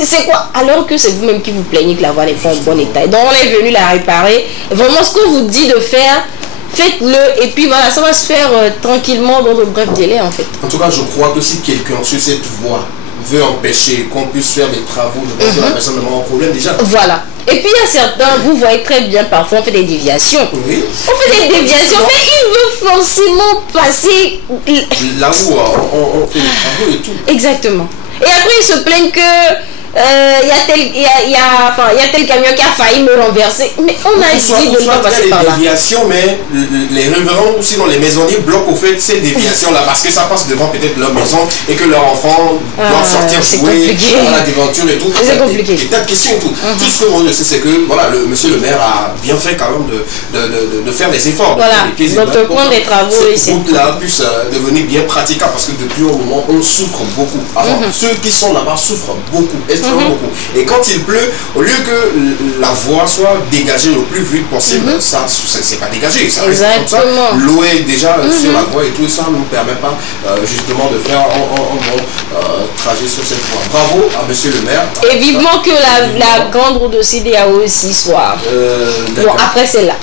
c'est quoi? Alors que c'est vous-même qui vous plaignez que la voie n'est pas en bon état. Et donc, on est venu la réparer. Vraiment, ce qu'on vous dit de faire, faites-le, et puis voilà, ça va se faire tranquillement dans de brefs délais en fait. En tout cas, je crois que si quelqu'un sur cette voie veut empêcher qu'on puisse faire des travaux, je pense que la personne n'a pas un problème déjà. Voilà. Et puis il y a certains, vous voyez très bien, parfois on fait des déviations. Oui. On fait des déviations, mais il veut forcément passer là où on fait des travaux et tout. Exactement. Et après ils se plaignent que il y a tel camion qui a failli me renverser, mais on a dit de ne pas passer par là. Déviations, mais les riverains ou sinon les maisonniers bloquent au fait ces déviations là parce que ça passe devant peut-être leur maison et que leurs enfants doivent sortir jouer à la déventure et tout. C'est compliqué. Et tas de questions et tout. Tout ce que je sais, c'est que voilà, monsieur le maire a bien fait quand même de faire des efforts. Voilà, de prendre des travaux et cette route là puisse devenir bien praticable parce que depuis un moment on souffre beaucoup. Alors, ceux qui sont là-bas souffrent beaucoup. Beaucoup. Et quand il pleut, au lieu que la voie soit dégagée le plus vite possible, ça c'est pas dégagé, ça reste comme ça. L'eau est déjà sur la voie et tout ça ne nous permet pas justement de faire un bon trajet sur cette voie. Bravo à monsieur le maire. Et vivement que la grande route de CDAO aussi soit. Bon, après celle-là.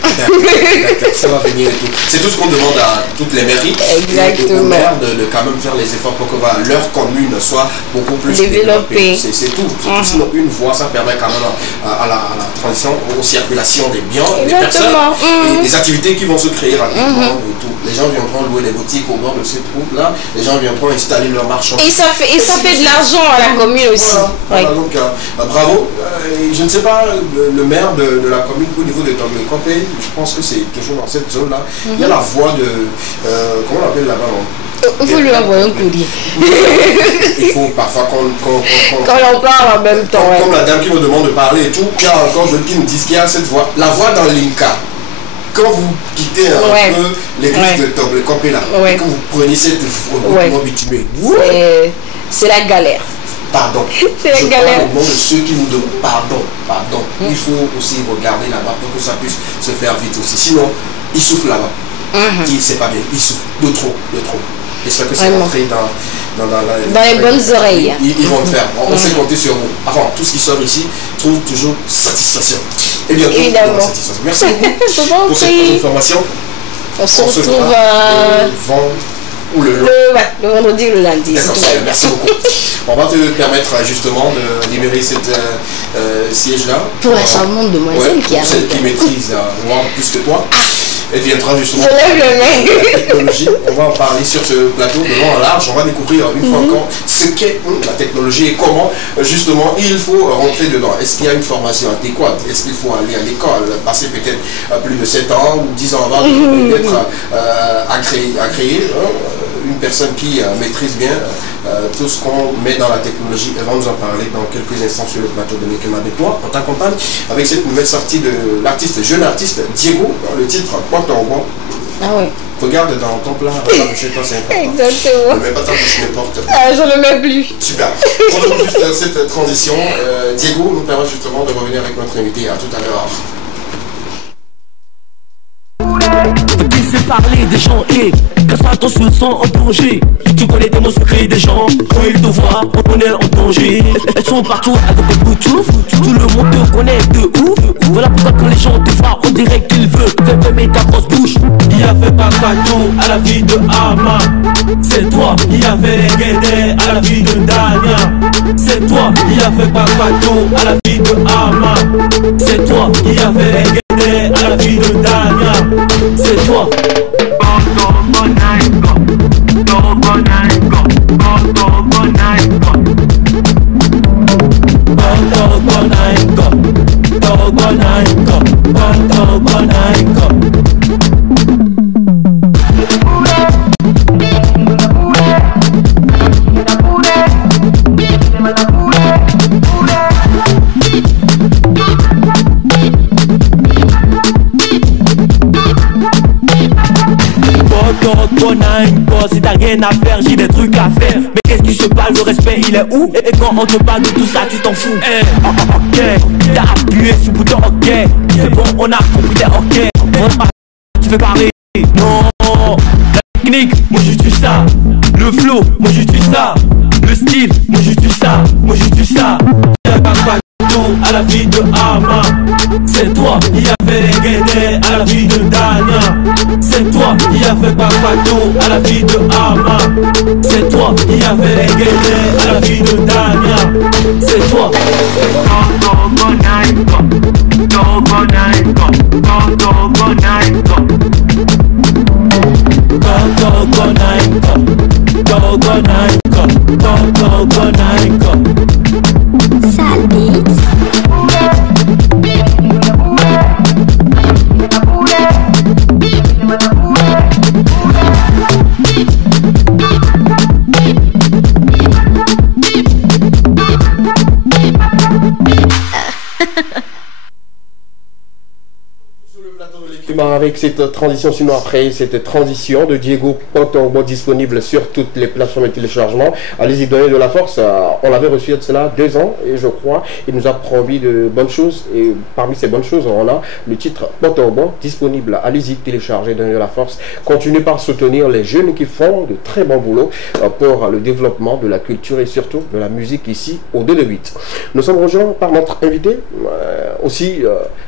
Ça va venir et tout. C'est tout ce qu'on demande à toutes les mairies. Exactement. Et aux maires de quand même faire les efforts pour que leur commune soit beaucoup plus développée. C'est tout. Sinon, une voie, ça permet quand même à la transition, aux circulations des biens, des personnes, et des activités qui vont se créer rapidement. Et tout. Les gens viendront louer les boutiques au bord de cette route-là, les gens viendront installer leurs marchandises. Et ça fait de l'argent à la commune aussi. Voilà, donc bravo. Je ne sais pas, le maire de la commune au niveau de Tombé-Campé, je pense que c'est toujours dans cette zone-là. Il y a la voie de... comment on l'appelle là-bas? Il faut lui envoyer un courrier. Il faut parfois qu'on en parle en même temps. Comme la dame qui me demande de parler et tout, il y a encore gens qui nous disent qu'il y a cette voie. La voie dans l'Inca. Quand vous quittez un peu l'église de Tombé-Campé là, et que vous prenez cette voie bitumée, c'est la galère. Pardon. C'est la galère. Au nom de ceux qui nous demandent pardon. Il faut aussi regarder là-bas pour que ça puisse se faire vite aussi. Sinon, il souffle là-bas. C'est pas bien. Il souffle de trop. J'espère que c'est rentré dans les bonnes oreilles. Ils vont le faire. On sait compter sur vous. Enfin, tout ce qui sort ici trouve toujours satisfaction. Et bien, satisfaction. Merci beaucoup pour cette information. On se retrouve le vendredi ou le lundi. D'accord, merci beaucoup. On va te permettre justement de libérer cette siège-là. Pour la charmante demoiselle qui a. Celle qui maîtrise plus que toi. Elle viendra justement. Je lève le main. La technologie, on va en parler sur ce plateau de long en large. On va découvrir une fois encore ce qu'est la technologie et comment justement il faut rentrer dedans. Est-ce qu'il y a une formation adéquate? Est-ce qu'il faut aller à l'école, passer peut-être plus de 7 ans ou 10 ans avant d'être à créer une personne qui maîtrise bien tout ce qu'on met dans la technologie. Elle va nous en parler dans quelques instants sur le plateau de Lekema de toi. On t'accompagne avec cette nouvelle sortie de l'artiste, jeune artiste Diego, le titre Porte en bois. Ah ouais. Regarde dans ton plat, chez toi c'est important. Exactement. Ne mets pas ta bouche n'importe. Ah, je le mets plus. Super. Prenons juste cette transition. Diego nous permet justement de revenir avec notre invité. À tout à l'heure. Faut-il se parler des gens et casse attention, sont en danger. Tu connais des mots secrets des gens. Quand ils te voient, on est en danger. Elles sont partout avec des Bluetooth. Tout le monde te connaît de ouf. Voilà pourquoi quand les gens te voient, on dirait qu'ils veulent fermer ta grosse bouche. Il a fait pas cadeau à la vie de Ama. C'est toi. Il a fait les guédés à la vie de Dania. C'est toi. Il a fait pas cadeau à la vie de Ama. C'est toi. Il a fait les guédés à la vie de Dania. C'est toi. Si t'as rien à faire, j'ai des trucs à faire. Mais qu'est-ce qui se passe, le respect il est où? Et quand on te parle de tout ça, tu t'en fous. Ok, t'as appuyé sur le bouton ok. C'est bon, on a compris les ok. Tu fais parler, non. La technique, moi je tue ça. Le flow, moi je tue ça. Le style, moi je tue ça. Moi je tue ça. Y'a pas à la vie de Ama. C'est toi, il a fait les guédés à la vie de Dania. C'est toi, il a fait pas cadeau à la vie de Ama. C'est toi, il a fait les guédés à la vie de Dania. C'est toi. Avec cette transition, sinon après cette transition de Diego Porte en bois disponible sur toutes les plateformes de téléchargement. Allez-y, donner de la force. On l'avait reçu de cela 2 ans et je crois il nous a promis de bonnes choses. Et parmi ces bonnes choses, on a le titre Porte en bois disponible. Allez-y, télécharger, donner de la force. Continuez par soutenir les jeunes qui font de très bons boulots pour le développement de la culture et surtout de la musique ici au 228. Nous sommes rejoints par notre invité, aussi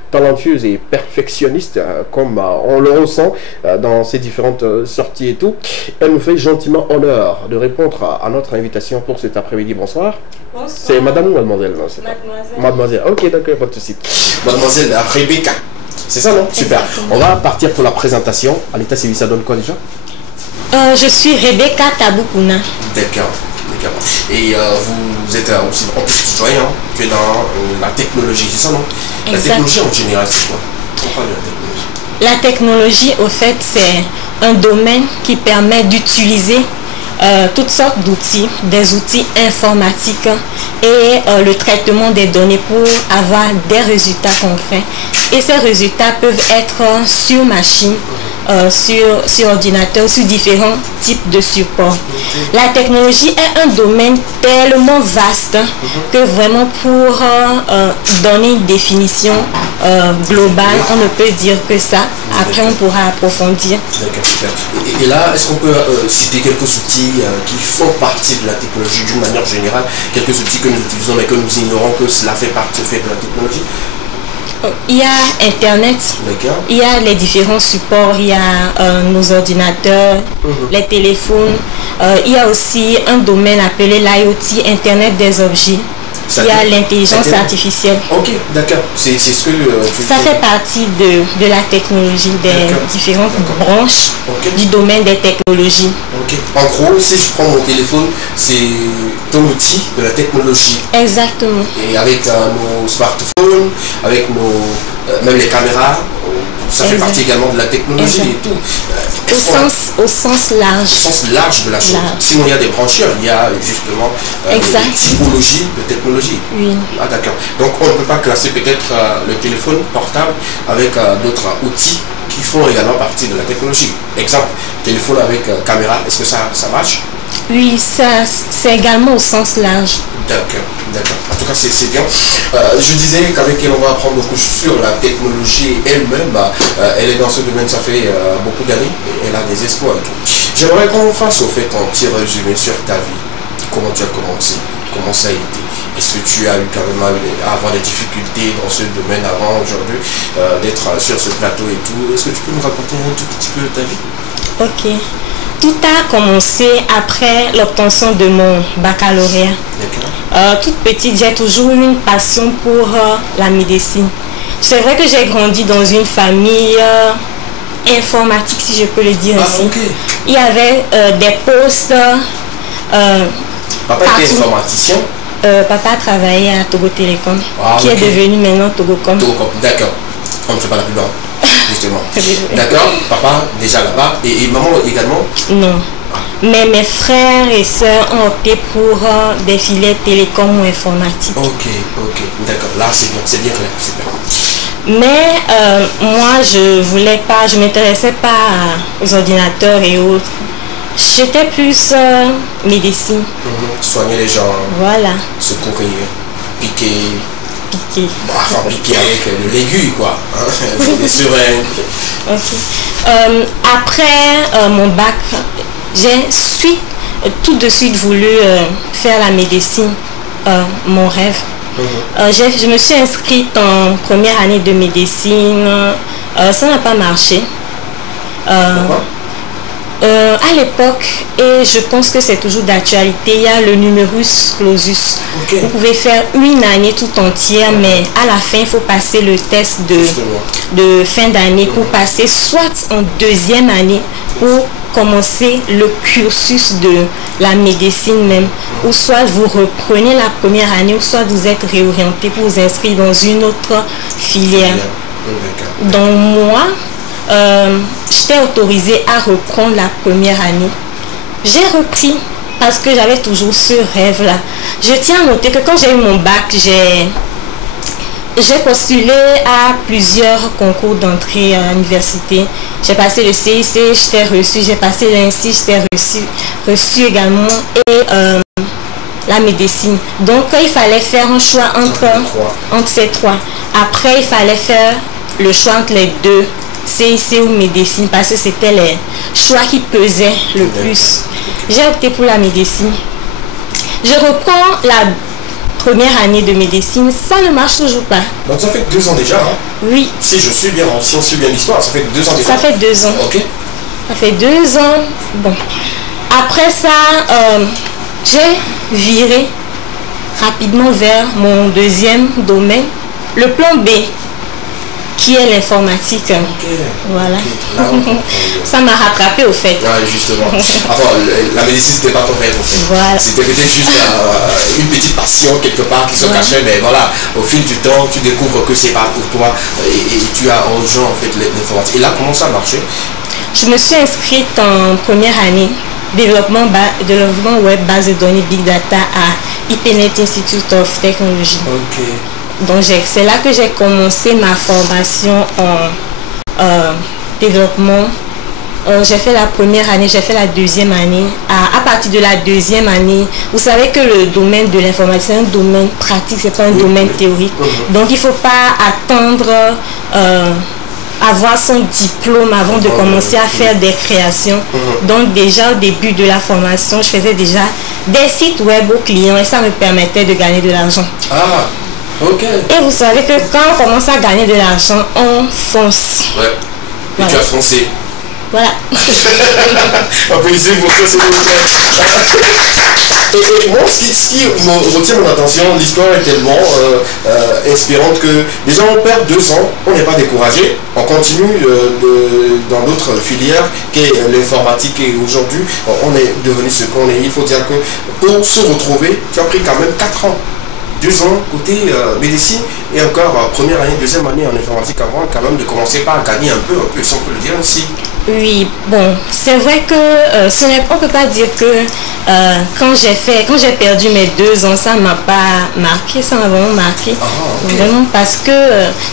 talentueuse et perfectionniste, comme on le ressent dans ses différentes sorties et tout. Elle nous fait gentiment honneur de répondre à notre invitation pour cet après-midi. Bonsoir. Bonsoir. C'est madame ou mademoiselle? Non, Mademoiselle. Mademoiselle. Ok, d'accord, pas de souci. Mademoiselle Rebecca. C'est ça, non? Super. On va partir pour la présentation. À l'état civil, ça donne quoi déjà? Je suis Rebecca Taboukouna. D'accord. Et vous êtes aussi en plus citoyen, hein, tu es dans la technologie, c'est ça, non? Exact. La technologie en général, c'est quoi? On parle de la technologie. La technologie, au fait, c'est un domaine qui permet d'utiliser toutes sortes d'outils, des outils informatiques et le traitement des données pour avoir des résultats concrets. Et ces résultats peuvent être sur machine, sur ordinateur, sur différents types de supports. La technologie est un domaine tellement vaste que vraiment pour donner une définition globale, on ne peut dire que ça. Après, on pourra approfondir. D'accord, super. Et là, est-ce qu'on peut citer quelques outils qui font partie de la technologie d'une manière générale, quelques outils que nous utilisons mais que nous ignorons que cela fait partie de la technologie? Il y a Internet, il y a les différents supports, il y a nos ordinateurs, les téléphones, il y a aussi un domaine appelé l'IoT, Internet des objets. Il y a l'intelligence artificielle. Ok, d'accord. C'est ce que tu... Ça fait partie de la technologie, des différentes branches du domaine des technologies. Ok. En gros, si je prends mon téléphone, c'est un outil de la technologie. Exactement. Et avec nos smartphones, avec même les caméras, ça fait partie également de la technologie et tout. Au sens large. Au sens large de la chose. Sinon, il y a des branchures, il y a justement des typologies de technologie. Oui. Ah, d'accord. Donc, on ne peut pas classer peut-être le téléphone portable avec d'autres outils qui font également partie de la technologie. Exemple, téléphone avec caméra, est-ce que ça marche? Oui, c'est également au sens large. D'accord, d'accord. En tout cas, c'est bien. Je disais qu'avec elle, on va apprendre beaucoup sur la technologie elle-même. Elle est dans ce domaine, ça fait beaucoup d'années. Elle a des espoirs et tout. J'aimerais qu'on fasse au fait un petit résumé sur ta vie. Comment tu as commencé? Comment ça a été? Est-ce que tu as eu quand même à avoir des difficultés dans ce domaine avant aujourd'hui d'être sur ce plateau et tout? Est-ce que tu peux nous raconter un tout petit peu ta vie? Ok. Tout a commencé après l'obtention de mon baccalauréat. Toute petite, j'ai toujours eu une passion pour la médecine. C'est vrai que j'ai grandi dans une famille informatique, si je peux le dire ainsi. Okay. Il y avait des postes. Papa était informaticien? Papa travaillait à Togo Télécom, qui est devenu maintenant Togocom. Togocom, d'accord. On ne fait pas la pub, justement. D'accord, papa déjà là-bas et maman également? Non. Mais mes frères et sœurs ont opté pour des filières télécom ou informatique. Ok, d'accord. Là, c'est bien clair, c'est bien. Mais moi, je m'intéressais pas aux ordinateurs et autres. J'étais plus médecine. Soigner les gens. Voilà. Secourir, piquer. Enfin, piquer avec l'aiguille, quoi. Des seringues. Ok. Après mon bac, j'ai tout de suite voulu faire la médecine, mon rêve. Je me suis inscrite en première année de médecine. Ça n'a pas marché. Pourquoi? À l'époque, et je pense que c'est toujours d'actualité, il y a le numerus clausus. Okay. Vous pouvez faire une année tout entière, mais à la fin, il faut passer le test de fin d'année pour passer soit en deuxième année pour commencer le cursus de la médecine même, ou soit vous reprenez la première année, ou soit vous êtes réorienté pour vous inscrire dans une autre filière. Donc moi, j'étais autorisée à reprendre la première année. J'ai repris parce que j'avais toujours ce rêve-là. Je tiens à noter que quand j'ai eu mon bac, j'ai postulé à plusieurs concours d'entrée à l'université. J'ai passé le CIC, j'étais reçue. J'ai passé l'INSI, j'étais reçue également. Et la médecine. Donc il fallait faire un choix entre ces trois. Après, il fallait faire le choix entre les deux. CIC ou médecine, parce que c'était les choix qui pesaient le plus. J'ai opté pour la médecine. Je reprends la première année de médecine, ça ne marche toujours pas. Donc ça fait 2 ans déjà, hein? Oui. Si on suit bien l'histoire, ça fait 2 ans déjà. Ça fait 2 ans. Ok. Ça fait 2 ans. Bon. Après ça, j'ai viré rapidement vers mon deuxième domaine, le plan B, qui est l'informatique. Okay. Voilà. Okay. Ça m'a rattrapé au fait. Ouais, justement. Enfin, la médecine, c'était pas ton rêve en fait. Voilà. C'était peut-être juste une petite passion quelque part qui se cachait, mais voilà, au fil du temps, tu découvres que c'est pas pour toi et tu as rejoint en fait l'informatique. Et là, comment ça a marché? Je me suis inscrite en première année, développement web, base de données, big data à IPNET Institute of Technology. Ok. Donc c'est là que j'ai commencé ma formation en développement. J'ai fait la première année, j'ai fait la deuxième année. À partir de la deuxième année, vous savez que le domaine de l'informatique, c'est un domaine pratique, c'est pas un domaine théorique. Donc il ne faut pas attendre avoir son diplôme avant de commencer à faire des créations. Donc déjà au début de la formation, je faisais déjà des sites web aux clients et ça me permettait de gagner de l'argent. Ah, ok. Et vous savez que quand on commence à gagner de l'argent, on fonce. Ouais. Et voilà. Tu as foncé. Voilà. On peut essayer pour ça, c'est Et moi, ce qui me retient mon attention, l'histoire est tellement inspirante que déjà on perd 2 ans, on n'est pas découragé, on continue dans d'autres filières qu'est l'informatique et aujourd'hui on est devenu ce qu'on est. Il faut dire que pour se retrouver, tu as pris quand même 4 ans. 2 ans côté médecine et encore première année, deuxième année en informatique avant quand même de commencer par gagner un peu, si on peut le dire aussi. Oui, bon, c'est vrai que on ne peut pas dire que quand j'ai perdu mes 2 ans, ça ne m'a pas marqué, ça m'a vraiment marqué. Okay. Vraiment parce que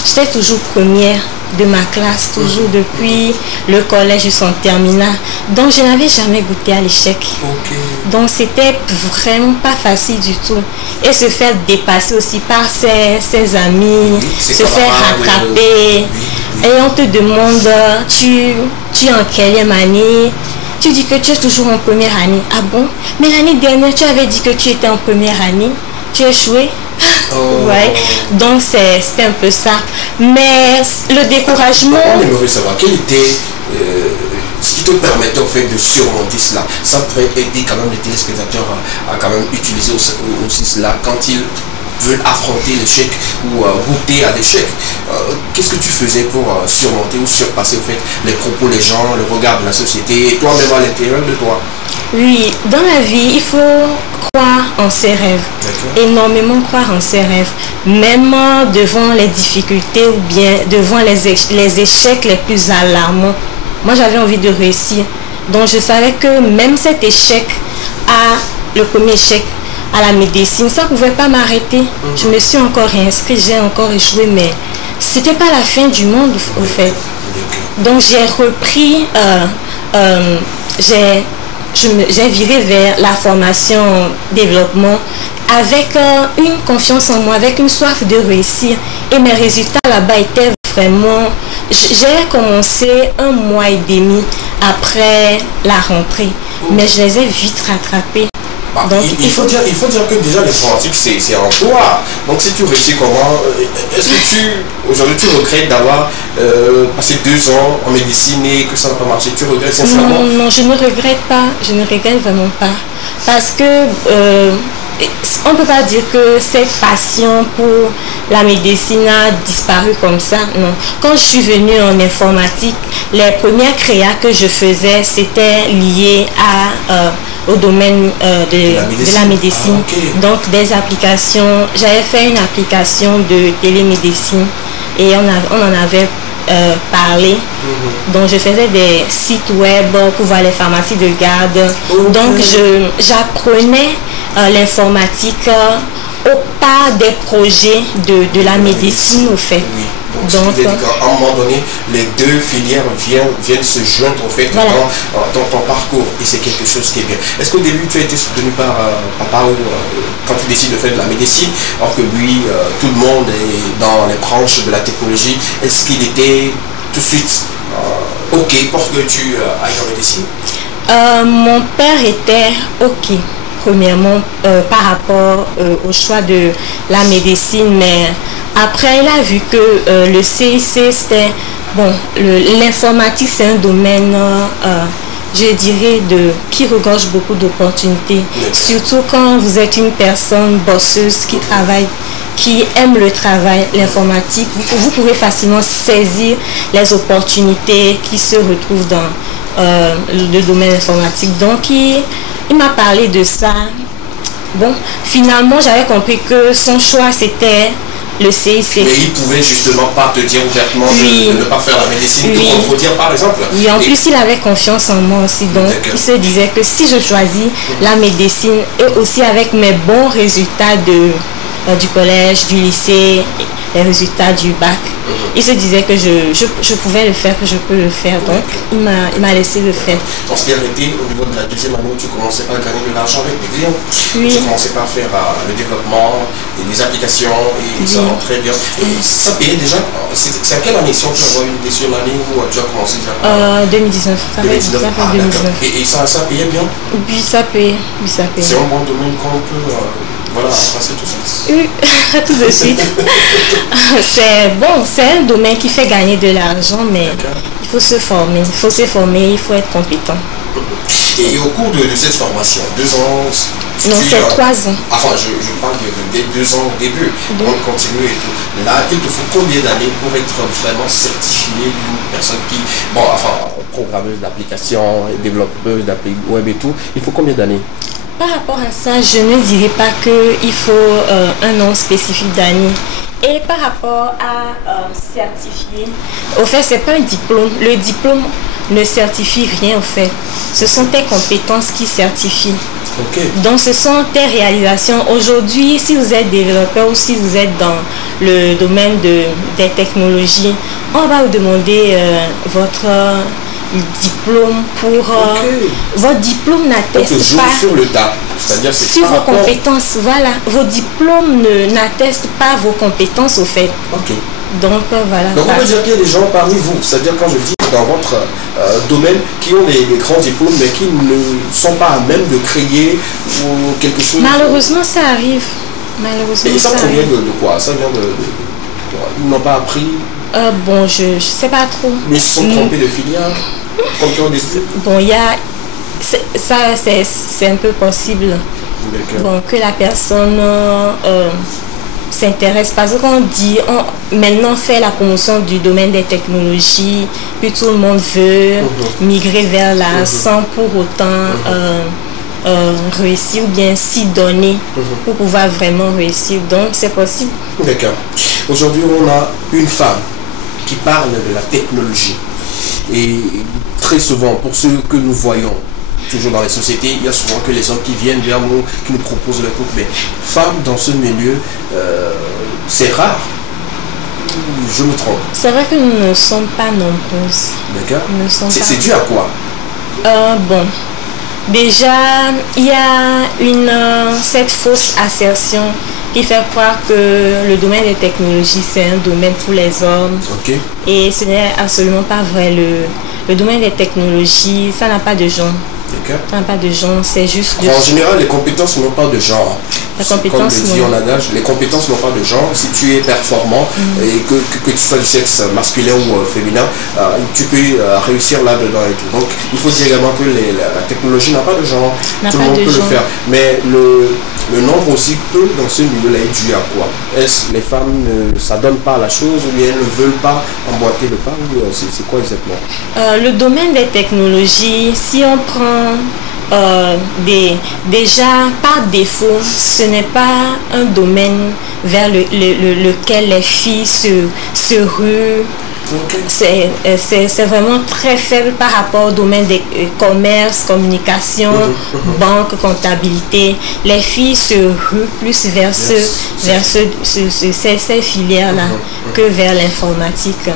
j'étais toujours première de ma classe, toujours depuis le collège jusqu'en terminale. Donc je n'avais jamais goûté à l'échec. Okay. Donc c'était vraiment pas facile du tout. Et se faire dépasser aussi par ses amis, se faire rattraper. Et on te demande, tu es en quelle année? Tu dis que tu es toujours en première année. Ah bon? Mais l'année dernière, tu avais dit que tu étais en première année. Tu as échoué? Ouais, donc c'était un peu ça. Mais le découragement... On aimerait savoir quel était ce qui te permettait au fait de surmonter cela. Ça pourrait aider quand même les téléspectateurs à quand même utiliser aussi cela quand ils veulent affronter l'échec ou goûter à l'échec. Qu'est-ce que tu faisais pour surmonter ou surpasser au fait les propos, les gens, le regard de la société et toi-même à l'intérieur de toi? Oui, dans la vie, il faut croire en ses rêves, énormément croire en ses rêves, même devant les difficultés ou bien devant les échecs les plus alarmants. Moi, j'avais envie de réussir, donc je savais que même cet échec, le premier échec à la médecine, ça ne pouvait pas m'arrêter. Je me suis encore réinscrite, j'ai encore échoué, mais c'était pas la fin du monde au fait. Donc j'ai repris, j'ai viré vers la formation développement avec une confiance en moi, avec une soif de réussir. Et mes résultats là-bas étaient vraiment... J'ai commencé 1 mois et demi après la rentrée, mais je les ai vite rattrapés. Donc, il faut dire que déjà l'informatique c'est en toi. Donc si tu réussis comment, est-ce que aujourd'hui tu regrettes d'avoir passé 2 ans en médecine et que ça n'a pas marché? Tu regrettes sincèrement? Non, je ne regrette pas, je ne regrette vraiment pas. Parce que on ne peut pas dire que cette passion pour la médecine a disparu comme ça, non. Quand je suis venue en informatique, les premières créas que je faisais, c'était lié au domaine de la médecine. Donc des applications, j'avais fait une application de télémédecine et on en avait parlé. Donc je faisais des sites web pour voir les pharmacies de garde. Donc j'apprenais l'informatique au pas des projets de la médecine au fait. Donc à un moment donné, les deux filières viennent se joindre au fait dans ton parcours et c'est quelque chose qui est bien. Est-ce qu'au début tu as été soutenu par papa ou quand tu décides de faire de la médecine, alors que lui, tout le monde est dans les branches de la technologie, est-ce qu'il était tout de suite ok pour que tu ailles en médecine? Mon père était ok premièrement par rapport au choix de la médecine, mais après il a vu que le CIC c'était bon, l'informatique c'est un domaine je dirais qui regorge beaucoup d'opportunités, surtout quand vous êtes une personne bosseuse qui travaille, qui aime le travail, l'informatique, vous pouvez facilement saisir les opportunités qui se retrouvent dans le domaine informatique. Donc il m'a parlé de ça. Bon, finalement j'avais compris que son choix c'était le CIC. Mais il pouvait justement pas te dire ouvertement de ne pas faire la médecine, de contredire par exemple. Oui, en plus il avait confiance en moi aussi, donc il se disait que si je choisis la médecine et aussi avec mes bons résultats du collège, du lycée, les résultats du bac, il se disait que je pouvais le faire, que je peux le faire, donc il m'a laissé le faire. On s'est arrêté au niveau de la deuxième année où tu commençais à gagner de l'argent avec les clients. Tu commençais par faire le développement et des applications et ça va très bien. Et ça payait déjà. C'est à quelle année, si on peut avoir une idée sur l'année où tu as commencé déjà 2019. Ça fait 2019. Et ça payait bien? Oui, ça paye. C'est un bon domaine qu'on peut... Voilà, parce que tout de suite. Oui, tout de suite. C'est un domaine qui fait gagner de l'argent, mais il faut se former. Il faut être compétent. Et au cours de cette formation, 2 ans, Non, c'est 3 ans. Enfin, je parle des 2 ans au début. On continue et tout. Là, il te faut combien d'années pour être vraiment certifié d'une personne qui... Bon, enfin, programmeuse d'application, développeuse d'appli web et tout. Il faut combien d'années? Par rapport à ça, je ne dirais pas qu'il faut un nombre spécifique d'années. Et par rapport à certifier, au fait, c'est pas un diplôme. Le diplôme ne certifie rien, au fait. Ce sont tes compétences qui certifient. Okay. Donc, ce sont tes réalisations. Aujourd'hui, si vous êtes développeur ou si vous êtes dans le domaine des technologies, on va vous demander votre diplôme pour... votre diplôme n'atteste pas... sur le tas. C'est-à-dire c'est sur vos compétences, voilà. Vos diplômes n'attestent pas vos compétences, au fait. Ok. Donc, voilà. Donc, on peut dire qu'il y a des gens parmi vous, c'est-à-dire quand je dis dans votre domaine, qui ont des grands diplômes, mais qui ne sont pas à même de créer ou quelque chose. Malheureusement, ça arrive. Malheureusement, et ça provient de quoi? Ça vient de... Ils n'ont pas appris? Bon, je sais pas trop. Mais ils se sont trompés de filière? Comme ils ont décidé? Bon, il y a... Ça, c'est un peu possible. Bon, que la personne s'intéresse, parce qu'on dit, maintenant on fait la promotion du domaine des technologies, puis tout le monde veut migrer vers là sans pour autant réussir ou bien s'y donner pour pouvoir vraiment réussir. Donc c'est possible. D'accord. Aujourd'hui on a une femme qui parle de la technologie et très souvent pour ceux que nous voyons toujours dans les sociétés, il y a souvent que les hommes qui viennent vers nous, qui nous proposent le truc, mais femmes dans ce milieu, c'est rare. Je me trompe. C'est vrai que nous ne sommes pas nombreuses. D'accord. C'est dû à quoi? Bon, déjà, il y a cette fausse assertion qui fait croire que le domaine des technologies, c'est un domaine pour les hommes. Okay. Et ce n'est absolument pas vrai. Le domaine des technologies, ça n'a pas de genre. Ça n'a pas de genre, c'est juste... En général, les compétences n'ont pas de genre. Comme le dit en adage, les compétences n'ont pas de genre. Si tu es performant et que tu sois du sexe masculin ou féminin, tu peux réussir là-dedans et tout. Donc, il faut dire également que la technologie n'a pas de genre. Tout le monde peut le faire. Mais le nombre aussi peu dans ce milieu-là est dû à quoi? Est-ce que les femmes ne s'adonnent pas à la chose ou bien elles ne veulent pas emboîter le pas? C'est quoi exactement? Le domaine des technologies, si on prend déjà par défaut, ce n'est pas un domaine vers lequel les filles se ruent. Okay. C'est vraiment très faible par rapport au domaine des commerce, communication, banque, comptabilité. Les filles se ruent plus vers ces filières-là que vers l'informatique.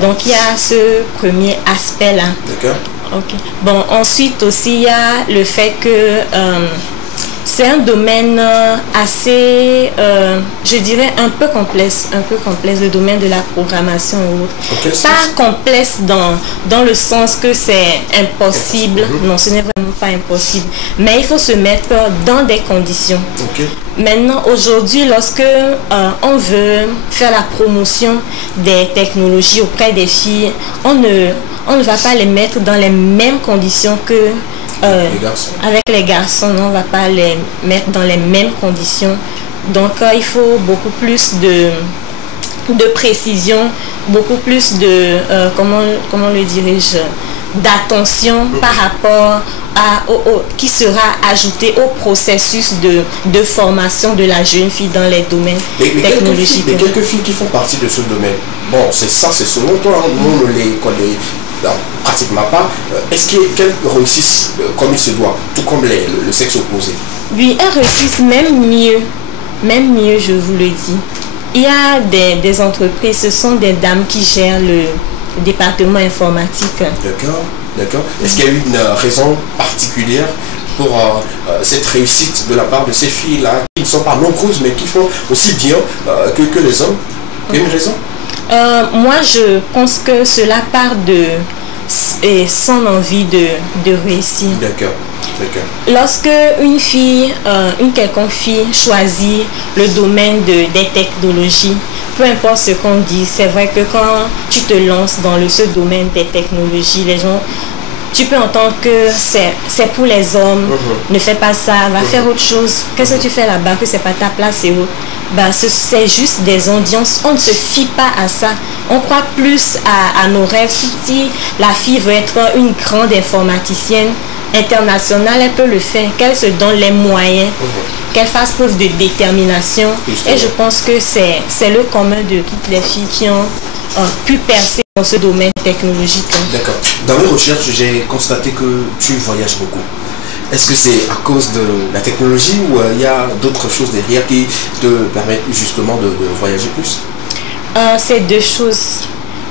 Donc il y a ce premier aspect-là. D'accord. Okay. Bon, ensuite aussi il y a le fait que c'est un domaine assez, je dirais, un peu complexe, le domaine de la programmation ou autre. Pas complexe dans le sens que c'est impossible. Non, ce n'est vraiment pas impossible. Mais il faut se mettre dans des conditions. Maintenant, aujourd'hui, lorsque on veut faire la promotion des technologies auprès des filles, on ne va pas les mettre dans les mêmes conditions que avec les garçons. Non, on ne va pas les mettre dans les mêmes conditions. Donc, il faut beaucoup plus de précision, beaucoup plus de, comment le dirais-je, d'attention par rapport qui sera ajouté au processus de formation de la jeune fille dans les domaines technologiques. Mais quelques filles qui font partie de ce domaine, bon, c'est selon toi, nous ne les connaissons pratiquement pas. Est-ce qu'elles réussissent comme il se doit, tout comme le sexe opposé? Oui, elles réussissent même mieux, je vous le dis. Il y a des entreprises, ce sont des dames qui gèrent le département informatique. D'accord. Est-ce qu'il y a eu une raison particulière pour cette réussite de la part de ces filles-là, qui ne sont pas nombreuses, mais qui font aussi bien que les hommes? Il y a une raison? Moi, je pense que cela part de son envie de réussir. D'accord. Lorsque une quelconque fille choisit le domaine des technologies, peu importe ce qu'on dit, c'est vrai que quand tu te lances dans ce domaine des technologies, les gens tu peux entendre que c'est pour les hommes, ne fais pas ça, va faire autre chose. Qu'est-ce que tu fais là-bas, que c'est pas ta place et autres. Bah, c'est juste des audiences. On ne se fie pas à ça. On croit plus à nos rêves. Si la fille veut être une grande informaticienne internationale, elle peut le faire. Qu'elle se donne les moyens, qu'elle fasse preuve de détermination. Et je pense que c'est le commun de toutes les filles qui ont pu percer dans ce domaine technologique. D'accord. Dans mes recherches, j'ai constaté que tu voyages beaucoup. Est-ce que c'est à cause de la technologie ou il y a d'autres choses derrière qui te permettent justement de voyager plus? C'est deux choses.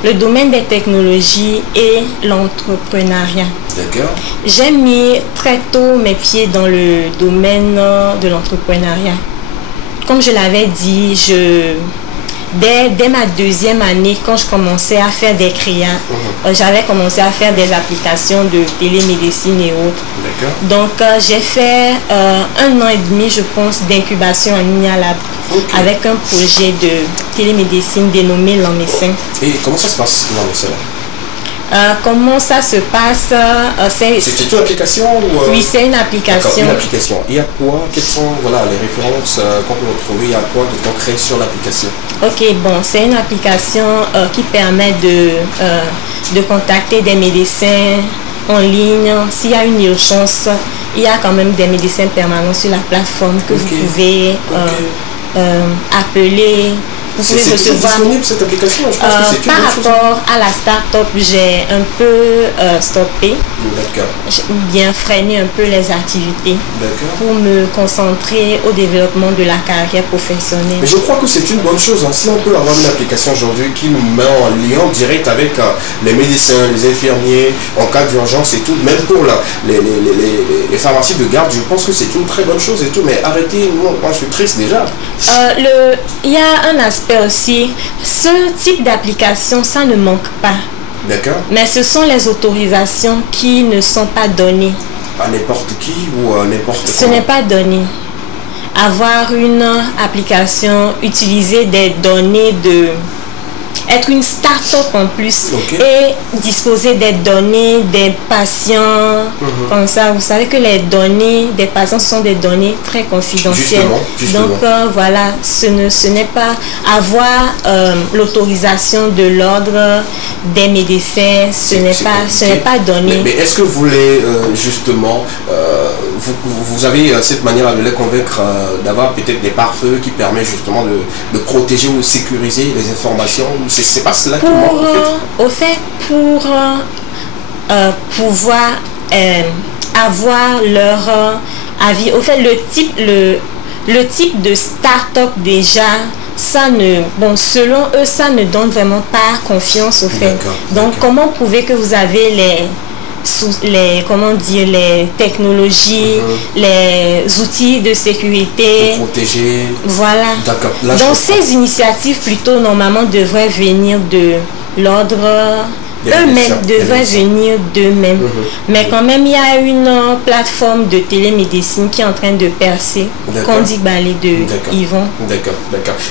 Le domaine des technologies et l'entrepreneuriat. D'accord. J'ai mis très tôt mes pieds dans le domaine de l'entrepreneuriat. Comme je l'avais dit, dès ma deuxième année, quand je commençais à faire des créas, j'avais commencé à faire des applications de télémédecine et autres. Donc, j'ai fait 1 an et demi, je pense, d'incubation en Linia Lab avec un projet de télémédecine dénommé L'Enmédecin. Et comment ça se passe, L'Enmédecin? Comment ça se passe? C'est une application ou Oui, c'est une application. Une application. Il y a quoi? Quelles sont les références qu'on peut retrouver? Il y a quoi de concret sur l'application? Ok, bon, c'est une application qui permet de contacter des médecins en ligne. S'il y a une urgence, il y a quand même des médecins permanents sur la plateforme que vous pouvez appeler. Vous pouvez recevoir cette application. Je pense que c'est par rapport à la start-up, j'ai un peu stoppé, bien freiné un peu les activités pour me concentrer au développement de la carrière professionnelle. Mais je crois que c'est une bonne chose. Si on peut avoir une application aujourd'hui qui nous met en lien direct avec les médecins, les infirmiers, en cas d'urgence et tout, même pour les pharmacies de garde, je pense que c'est une très bonne chose et tout. Mais arrêtez, moi je suis triste déjà. Il y a un aspect aussi, ce type d'application, ça ne manque pas. D'accord. Mais ce sont les autorisations qui ne sont pas données. À n'importe qui ou à n'importe quoi? Ce n'est pas donné. Avoir une application, utiliser des données être une start-up en plus et disposer des données des patients comme ça. Vous savez que les données des patients sont des données très confidentielles. Justement. Donc voilà, ce n'est pas avoir l'autorisation de l'ordre des médecins, ce n'est pas donné. Mais est-ce que vous voulez justement, vous avez cette manière de les convaincre d'avoir peut-être des pare-feux qui permettent justement de protéger ou de sécuriser les informations? C'est pas cela qui manque au fait, pour pouvoir avoir leur avis. Au fait, le type de start-up déjà, selon eux, ça ne donne vraiment pas confiance au fait. Donc, comment prouver que vous avez les technologies, les outils de sécurité, pour protéger. Voilà. Donc ces initiatives plutôt normalement devraient venir de l'ordre, eux-mêmes devraient venir d'eux-mêmes. Mais quand même il y a une plateforme de télémédecine qui est en train de percer, qu'on dit balai de Yvon. D'accord.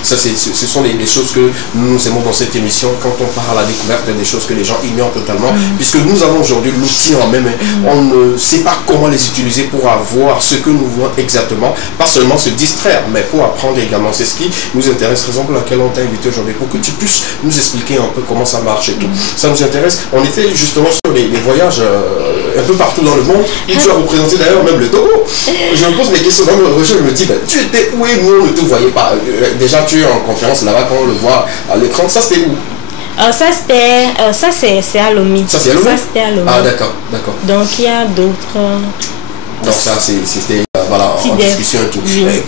Ça ce sont les choses que nous aimons dans cette émission quand on part à la découverte des choses que les gens ignorent totalement, puisque nous avons aujourd'hui l'outil en même, on ne sait pas comment les utiliser pour avoir ce que nous voulons exactement, pas seulement se distraire, mais pour apprendre également. C'est ce qui nous intéresse, raison pour laquelle on t'a invité aujourd'hui, pour que tu puisses nous expliquer un peu comment ça marche et tout. Ça nous intéresse. On était justement sur les voyages un peu partout dans le monde. Et tu as représenté d'ailleurs même le Togo. Je me pose des questions dans le rejet, je me dis, tu étais où et nous on ne te voyait pas. Déjà tu es en conférence là-bas quand on le voit à l'écran. Ça c'était où? Ça c'est à Lomé. Ça c'est à Lomé? Ça c'était à Lomé. Ah d'accord. Donc il y a d'autres. Donc ça c'était en discussion et tout.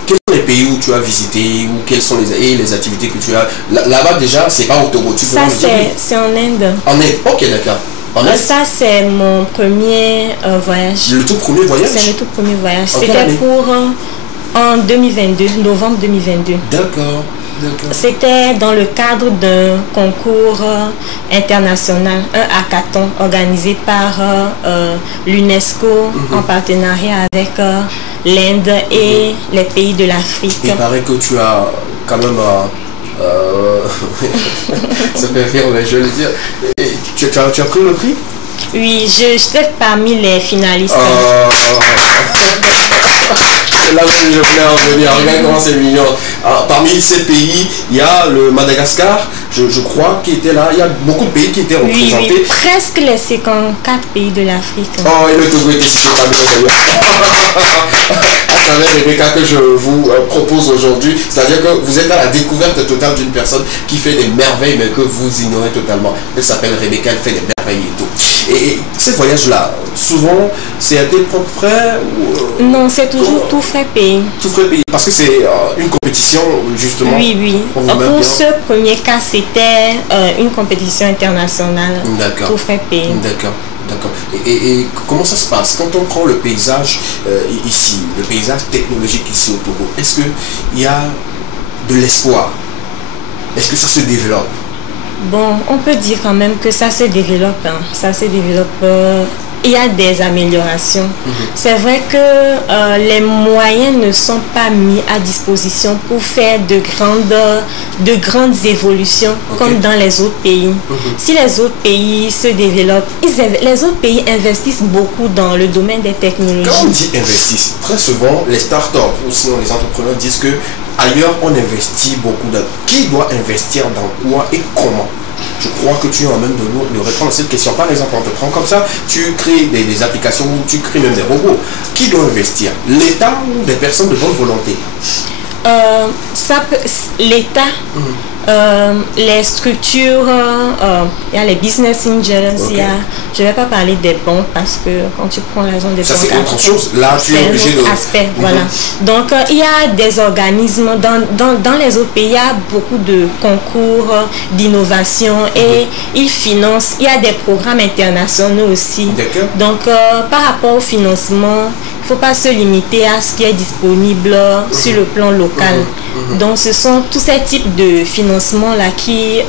Quels sont les pays où tu as visité ou quelles sont les activités que tu as là-bas? Déjà c'est pas au Togo. Ça c'est en Inde. En Inde, ok d'accord. Ça c'est mon premier voyage. Le tout premier voyage? C'est le tout premier voyage. C'était pour en 2022, novembre 2022. D'accord. C'était dans le cadre d'un concours international, un hackathon organisé par l'UNESCO en partenariat avec l'Inde et les pays de l'Afrique. Il paraît que tu as quand même ça fait rire, mais je veux le dire. Tu as pris le prix? Oui, j'étais parmi les finalistes. Là où je voulais en venir, regarde comment c'est mignon. Alors, parmi ces pays, il y a le Madagascar, je crois, qui était là. Il y a beaucoup de pays qui étaient représentés. Oui, presque les 54 pays de l'Afrique. Oh, et le Togo était cité parmi les à travers Rebecca que je vous propose aujourd'hui. C'est-à-dire que vous êtes à la découverte totale d'une personne qui fait des merveilles, mais que vous ignorez totalement. Elle s'appelle Rebecca, elle fait des merveilles et tout. Et ces voyages-là, souvent, c'est à tes propres frères ou, non, c'est toujours tout frais payé. Tout frais payé, parce que c'est une compétition, justement. Oui, oui. Pour ce premier cas, c'était une compétition internationale. D'accord. Tout frais payé. D'accord. D'accord. Et comment ça se passe quand on prend le paysage ici, le paysage technologique ici au Togo? Est-ce qu'il y a de l'espoir? Est-ce que ça se développe? Bon, on peut dire quand même que ça se développe. Hein. Ça se développe. Il y a des améliorations. C'est vrai que les moyens ne sont pas mis à disposition pour faire de grandes évolutions comme dans les autres pays. Si les autres pays se développent, les autres pays investissent beaucoup dans le domaine des technologies. Quand on dit investissent, très souvent les startups ou sinon les entrepreneurs disent que ailleurs on investit beaucoup. Qui doit investir dans quoi et comment? Je crois que tu es en même de répondre à cette question. Par exemple, on te prend comme ça, tu crées des applications ou tu crées même des robots. Qui doit investir? L'État ou des personnes de bonne volonté? L'État, les structures, il y a les business angels, je ne vais pas parler des banques parce que quand tu prends l'argent des banques, ça c'est autre chose. Là, tu es obligé de... aspect, voilà. Donc, il y a des organismes, dans les autres pays, il y a beaucoup de concours d'innovation et ils financent, il y a des programmes internationaux aussi. Donc, par rapport au financement, il ne faut pas se limiter à ce qui est disponible sur le plan local. Donc ce sont tous ces types de financement-là qui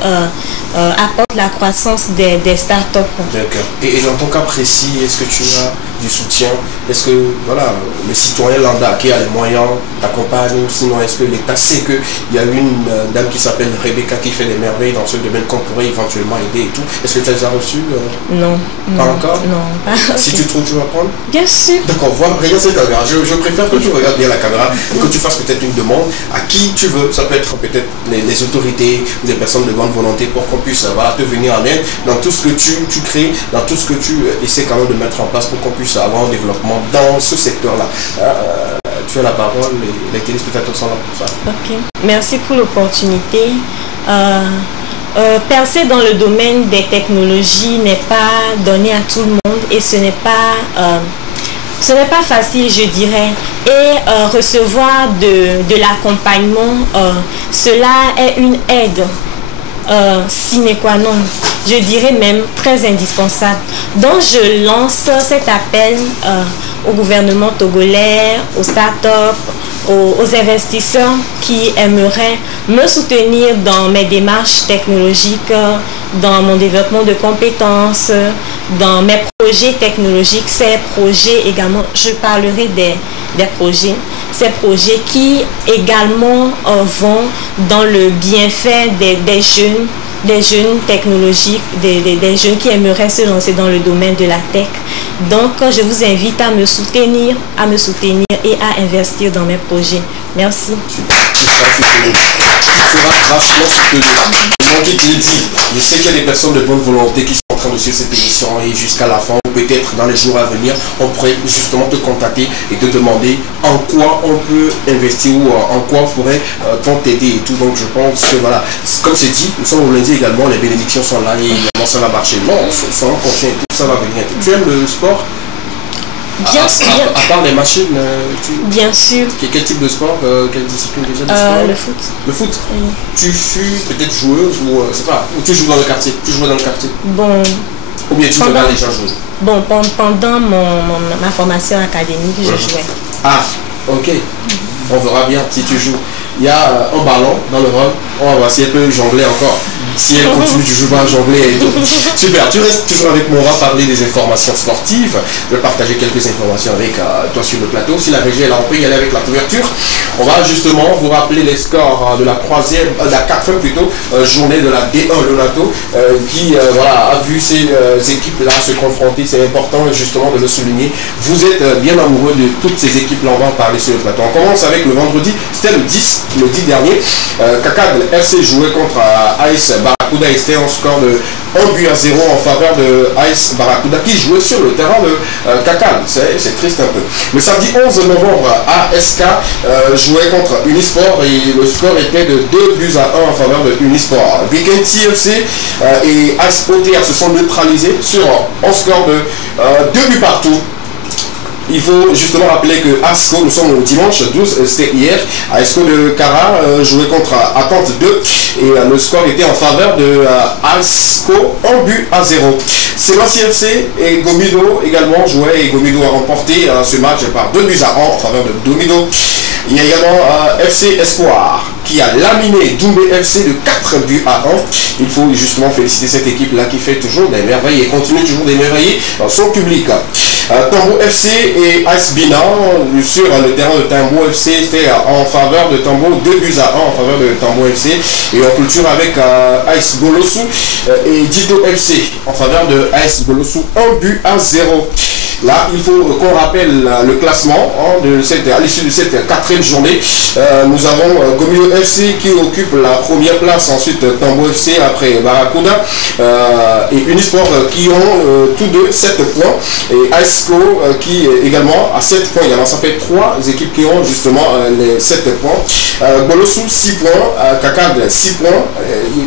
apportent la croissance des startups. D'accord. Et dans ton cas précis, est-ce que tu as du soutien? Est-ce que voilà, le citoyen lambda qui a les moyens t'accompagne? Sinon, est-ce que l'État sait qu'il y a une dame qui s'appelle Rebecca qui fait des merveilles dans ce domaine qu'on pourrait éventuellement aider et tout? Est-ce que tu as déjà reçu? Non. Pas encore? Non, pas. Si tu trouves, tu vas prendre? Bien sûr. D'accord, voilà, regarde cette caméra. Je préfère que tu regardes bien la caméra et que tu fasses peut-être une demande à qui tu veux. Ça peut être peut-être les autorités ou des personnes de bonne volonté pour qu'on puisse te venir en aide dans tout ce que tu crées, dans tout ce que tu essaies quand même de mettre en place pour qu'on puisse avoir un développement dans ce secteur-là. Tu as la parole, les téléspectateurs sont là pour ça. Ok, merci pour l'opportunité. Percer dans le domaine des technologies n'est pas donné à tout le monde et ce n'est pas facile, je dirais. Et recevoir de l'accompagnement, cela est une aide sine qua non, je dirais même très indispensable. Donc je lance cet appel au gouvernement togolais, aux startups, aux investisseurs qui aimeraient me soutenir dans mes démarches technologiques, dans mon développement de compétences, dans mes projets technologiques. Ces projets également, je parlerai des projets, ces projets qui également vont dans le bienfait des jeunes technologiques, des jeunes qui aimeraient se lancer dans le domaine de la tech. Donc, je vous invite à me soutenir et à investir dans mes projets. Merci. Tu seras vachement soutenu. Moi qui te le dis, je sais qu'il y a des personnes de bonne volonté qui sont en train de suivre cette émission et jusqu'à la fin, peut-être dans les jours à venir, on pourrait justement te contacter et te demander en quoi on peut investir ou en quoi on pourrait t'aider et tout. Donc je pense que voilà, comme c'est dit, nous sommes au lundi également, les bénédictions sont là et également ça va marcher. Non, soyons conscients et tout, ça va venir. Tu aimes le sport? Bien sûr. À part les machines, bien sûr. Quel type de sport? Quelle discipline déjà de sport? Le foot. Le foot? Oui. Tu fus peut-être joueuse ou c'est pas, ou tu joues dans le quartier? Tu jouais dans le quartier? Bon. Ou bien tu regardes les gens jouer? Bon, pendant ma formation académique, je jouais. Ah, ok. On verra bien si tu joues. il y a un ballon dans le run. On va voir si elle peut jongler encore. Si elle continue toujours à jongler et tout. Super, tu restes toujours avec moi, on va parler des informations sportives. Je vais partager quelques informations avec toi sur le plateau. Si la régie est là, on peut y aller avec la couverture. On va justement vous rappeler les scores de la quatrième plutôt, journée de la D1 Lonato, qui voilà, a vu ces équipes-là se confronter. C'est important justement de le souligner. Vous êtes bien amoureux de toutes ces équipes-là, on va en parler sur le plateau. On commence avec le vendredi, c'était le 10 dernier. CACAD FC jouait contre AS Barracuda, c'était un score de 1-0 en faveur de AS Barracuda qui jouait sur le terrain de CACAD. C'est triste un peu. Le samedi 11 novembre, ASK jouait contre Unisport et le score était de 2-1 en faveur de Unisport. Weekend TFC et AS OTR se sont neutralisés sur un score de 2 buts partout. Il faut justement rappeler que ASCO, nous sommes au dimanche 12, c'était hier, ASCO de Cara jouait contre Attente 2 et le score était en faveur de ASCO 1-0. Sébastien FC et Gomido également jouaient et Gomido a remporté ce match par 2-1 en faveur de Gomido. Il y a également FC Espoir qui a laminé Doumbé FC de 4-1. Il faut justement féliciter cette équipe-là qui fait toujours des merveilles et continue toujours d'émerveiller son public. Tambo FC et AS Bina sur le terrain de Tambo FC, c'était en faveur de Tambo, 2-1 en faveur de Tambo FC. Et on clôture avec AS Golosu et Dito FC en faveur de AS Golosu, 1-0. Là, il faut qu'on rappelle le classement à l'issue de cette quatrième journée. Nous avons Gomido FC qui occupe la première place, ensuite Tambo FC après Barracuda et Unisport qui ont tous deux 7 points et ASCO qui est également à 7 points également. Ça fait 3 équipes qui ont justement les 7 points. Golosu 6 points, CACAD 6 points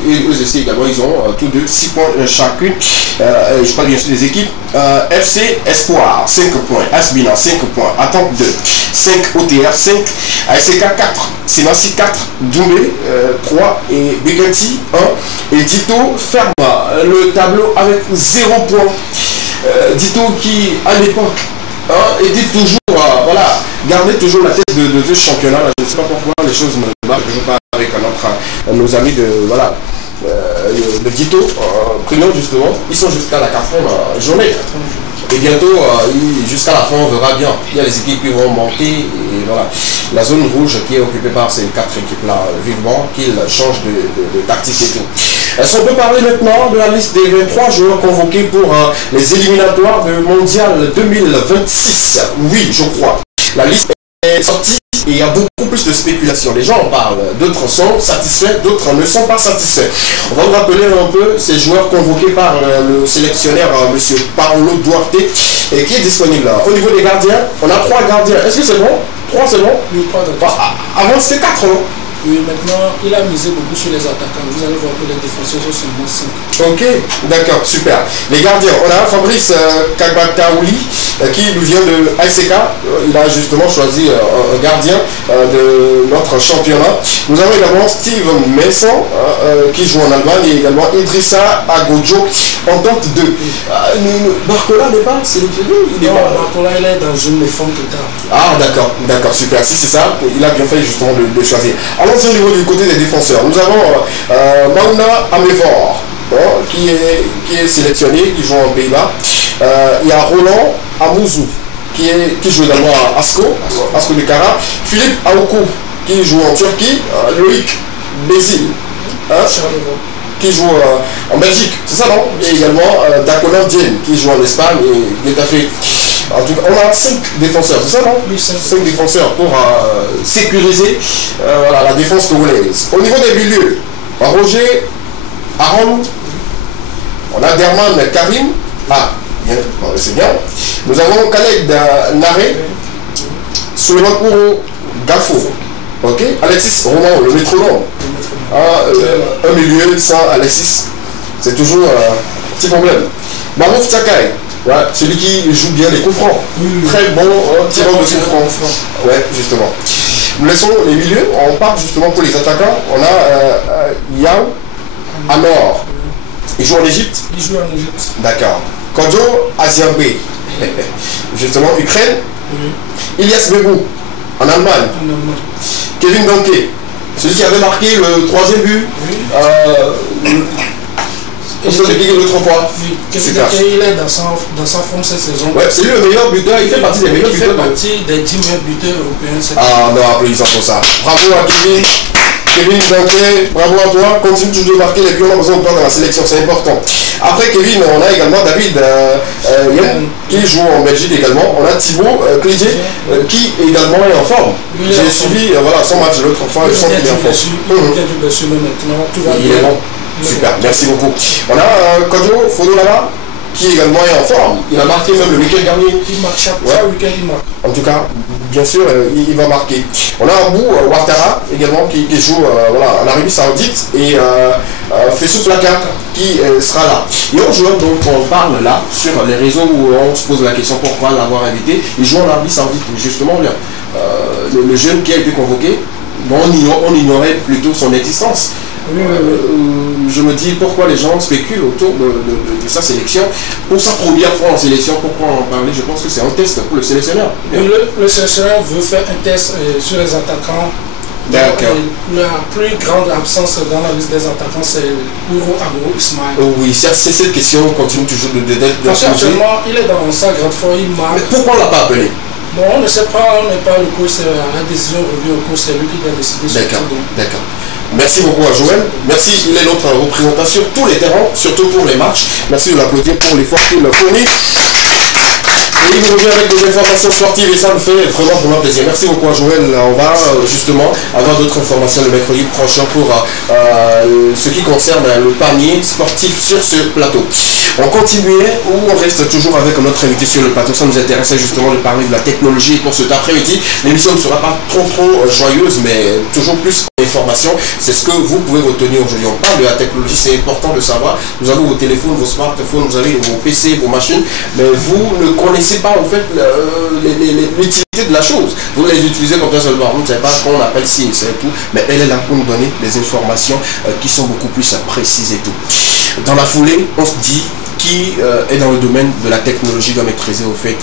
et eux aussi également ils ont tous deux 6 points chacune. Je parle bien sûr des équipes. FC Espoir 5 points, Asbina 5 points, Attente 2, 5 OTR 5, ASK 4, Sénassi 4, Doumbé 3 et Beganti 1 et Dito ferme le tableau avec 0 points. Dito qui à l'époque était toujours voilà, gardait toujours la tête de ce championnat. Je ne sais pas pourquoi les choses ne marchent toujours pas avec nos amis de voilà. Le Dito, Prion justement, ils sont jusqu'à la 4e journée. Et bientôt, jusqu'à la fin, on verra bien. Il y a les équipes qui vont monter. Et voilà. La zone rouge qui est occupée par ces 4 équipes-là, vivement qu'ils changent de tactique et tout. Est-ce qu'on peut parler maintenant de la liste des 23 joueurs convoqués pour les éliminatoires de Mondial 2026? Oui, je crois. La liste est sortie. Et il y a beaucoup plus de spéculation. Les gens en parlent. D'autres sont satisfaits, d'autres ne sont pas satisfaits. On va vous rappeler un peu ces joueurs convoqués par le sélectionneur M. Paolo Duarte et qui est disponible là. Au niveau des gardiens, on a 3 gardiens. Est-ce que c'est bon? 3 c'est bon? Oui, 3 d'accord. Avant c'était 4, non? Oui, maintenant, il a misé beaucoup sur les attaquants. Vous allez voir que les défenseurs sont seulement 5. Ok, d'accord, super. Les gardiens, on a Fabrice Kagataouli qui nous vient de ASK. Il a justement choisi un gardien de notre championnat. Nous avons également Steve Messon qui joue en Allemagne et également Idrissa Agojo en tente 2. Barcola n'est pas sélectionné? Barcola, il est dans une forme totale. Ah, d'accord, super. Si c'est ça, il a bien fait justement de choisir. Allons-y au niveau du côté des défenseurs. Nous avons Mauna Amevor qui est sélectionné, qui joue en Pays-Bas. Il y a Roland Amouzou qui joue également à ASCO de Cara. Philippe Aoukou qui joue en Turquie. Loïc Bézil qui joue en Belgique, c'est ça non? Et également Dakonan Dieng qui joue en Espagne et Getafe. En tout cas, on a 5 défenseurs, c'est ça non? Oui, 5 défenseurs pour sécuriser voilà, la défense togolaise. Au niveau des milieux, Roger Aron, on a Derman Karim, c'est bien. Nous avons Khaled Naré, Souleymane Kouro Gafo, ok? Alexis Roman, le métronome. Un milieu sans Alexis, c'est toujours un petit problème. Marouf Tchakai. Ouais, celui qui joue bien les coups francs. Très bon tireur de coups francs. Ouais, justement. Nous laissons les milieux. On part justement pour les attaquants. On a Yao Anor. Il joue en Égypte. Il joue en Égypte. D'accord. Kodjo Aziambé. Justement, Ukraine. Ilias Bebou. En Allemagne. Kevin Danke. Celui qui avait marqué le 3e but. Il est le 3 fois. Super. Il est dans sa forme cette saison. Ouais, c'est lui le meilleur buteur. Il fait partie des meilleurs buteurs. Il fait partie des 10 meilleurs buteurs européens. Ah non, applaudissons pour ça. Bravo à Kevin. Kevin Dunquet, bravo à toi. Continue toujours de marquer les buts. On a besoin de toi dans la sélection, c'est important. Après Kevin, on a également David Yann, qui joue en Belgique également. On a Thibaut Clédier qui également est en forme. J'ai suivi voilà, son match l'autre fois. Je sens qu'il est en forme. Il est bon. Super, merci beaucoup. On a Kodjo Fodolala qui également est en forme. Il a marqué même le week-end dernier. Il marque chaque week-end, il marque. En tout cas, bien sûr, il va marquer. On a Abou Ouattara également qui joue voilà, en Arabie Saoudite et Fessou Plaka qui sera là. Il y a un joueur dont on parle là sur les réseaux où on se pose la question pourquoi l'avoir invité. Il joue en Arabie Saoudite. Justement, le jeune qui a été convoqué, on ignorait plutôt son existence. Je me dis pourquoi les gens spéculent autour de sa sélection. Pour sa première fois en sélection, pourquoi en parler? Je pense que c'est un test pour le sélectionneur. Le sélectionneur veut faire un test sur les attaquants. D'accord. La plus grande absence dans la liste des attaquants, c'est Ouro Agbo Ismaël. Oh oui, c'est cette question continue toujours de actuellement, il est dans sa grande forme, il marque. Mais pourquoi on ne l'a pas appelé? Bon, on ne sait pas, on n'est pas le coach, la décision revient au coach, c'est lui qui doit décider. D'accord. Merci beaucoup à Joël. Merci, il est notre représentant sur tous les terrains, surtout pour les matchs. Merci de l'applaudir pour l'effort qu'il fournit. Et il nous revient avec des informations sportives et ça me fait vraiment plaisir. Merci beaucoup à Joël. On va justement avoir d'autres informations le mercredi prochain pour ce qui concerne le panier sportif sur ce plateau. On continuait ou on reste toujours avec notre invité sur le plateau. Ça nous intéressait justement de parler de la technologie pour cet après-midi. L'émission ne sera pas trop joyeuse, mais toujours plus d'informations. C'est ce que vous pouvez retenir aujourd'hui. On parle de la technologie, c'est important de savoir. Vous avez vos téléphones, vos smartphones, vous avez vos PC, vos machines, mais vous ne connaissez pas en fait l'utilité de la chose. Vous les utilisez comme ça seulement. Vous ne savez pas qu'on appelle ci et ça et tout, mais elle est là pour nous donner des informations qui sont beaucoup plus précises et tout. Dans la foulée, on se dit qui est dans le domaine de la technologie doit maîtriser au fait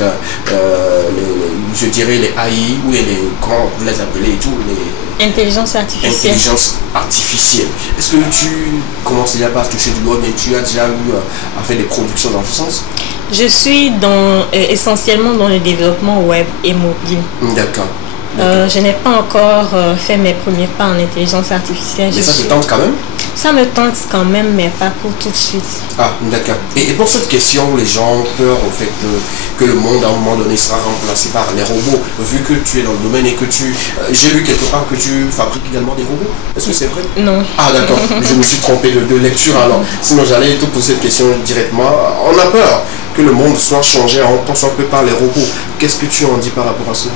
je dirais les AI ou les comment vous les appelez et tout les intelligence artificielle. Est-ce que tu commences déjà par toucher du doigt, mais tu as déjà eu à faire des productions dans ce sens? Je suis essentiellement dans le développement web et mobile. D'accord. Je n'ai pas encore fait mes premiers pas en intelligence artificielle. Mais ça te tente quand même? Ça me tente quand même, mais pas pour tout de suite. Ah, d'accord. Et pour cette question, les gens ont peur au fait que le monde, à un moment donné, sera remplacé par les robots. Vu que tu es dans le domaine et que j'ai lu quelque part que tu fabriques également des robots. Est-ce que c'est vrai? Non. Ah, d'accord. Je me suis trompé de lecture alors. Sinon, j'allais te poser cette question directement. On a peur que le monde soit changé en tant soit peu par les robots. Qu'est-ce que tu en dis par rapport à cela?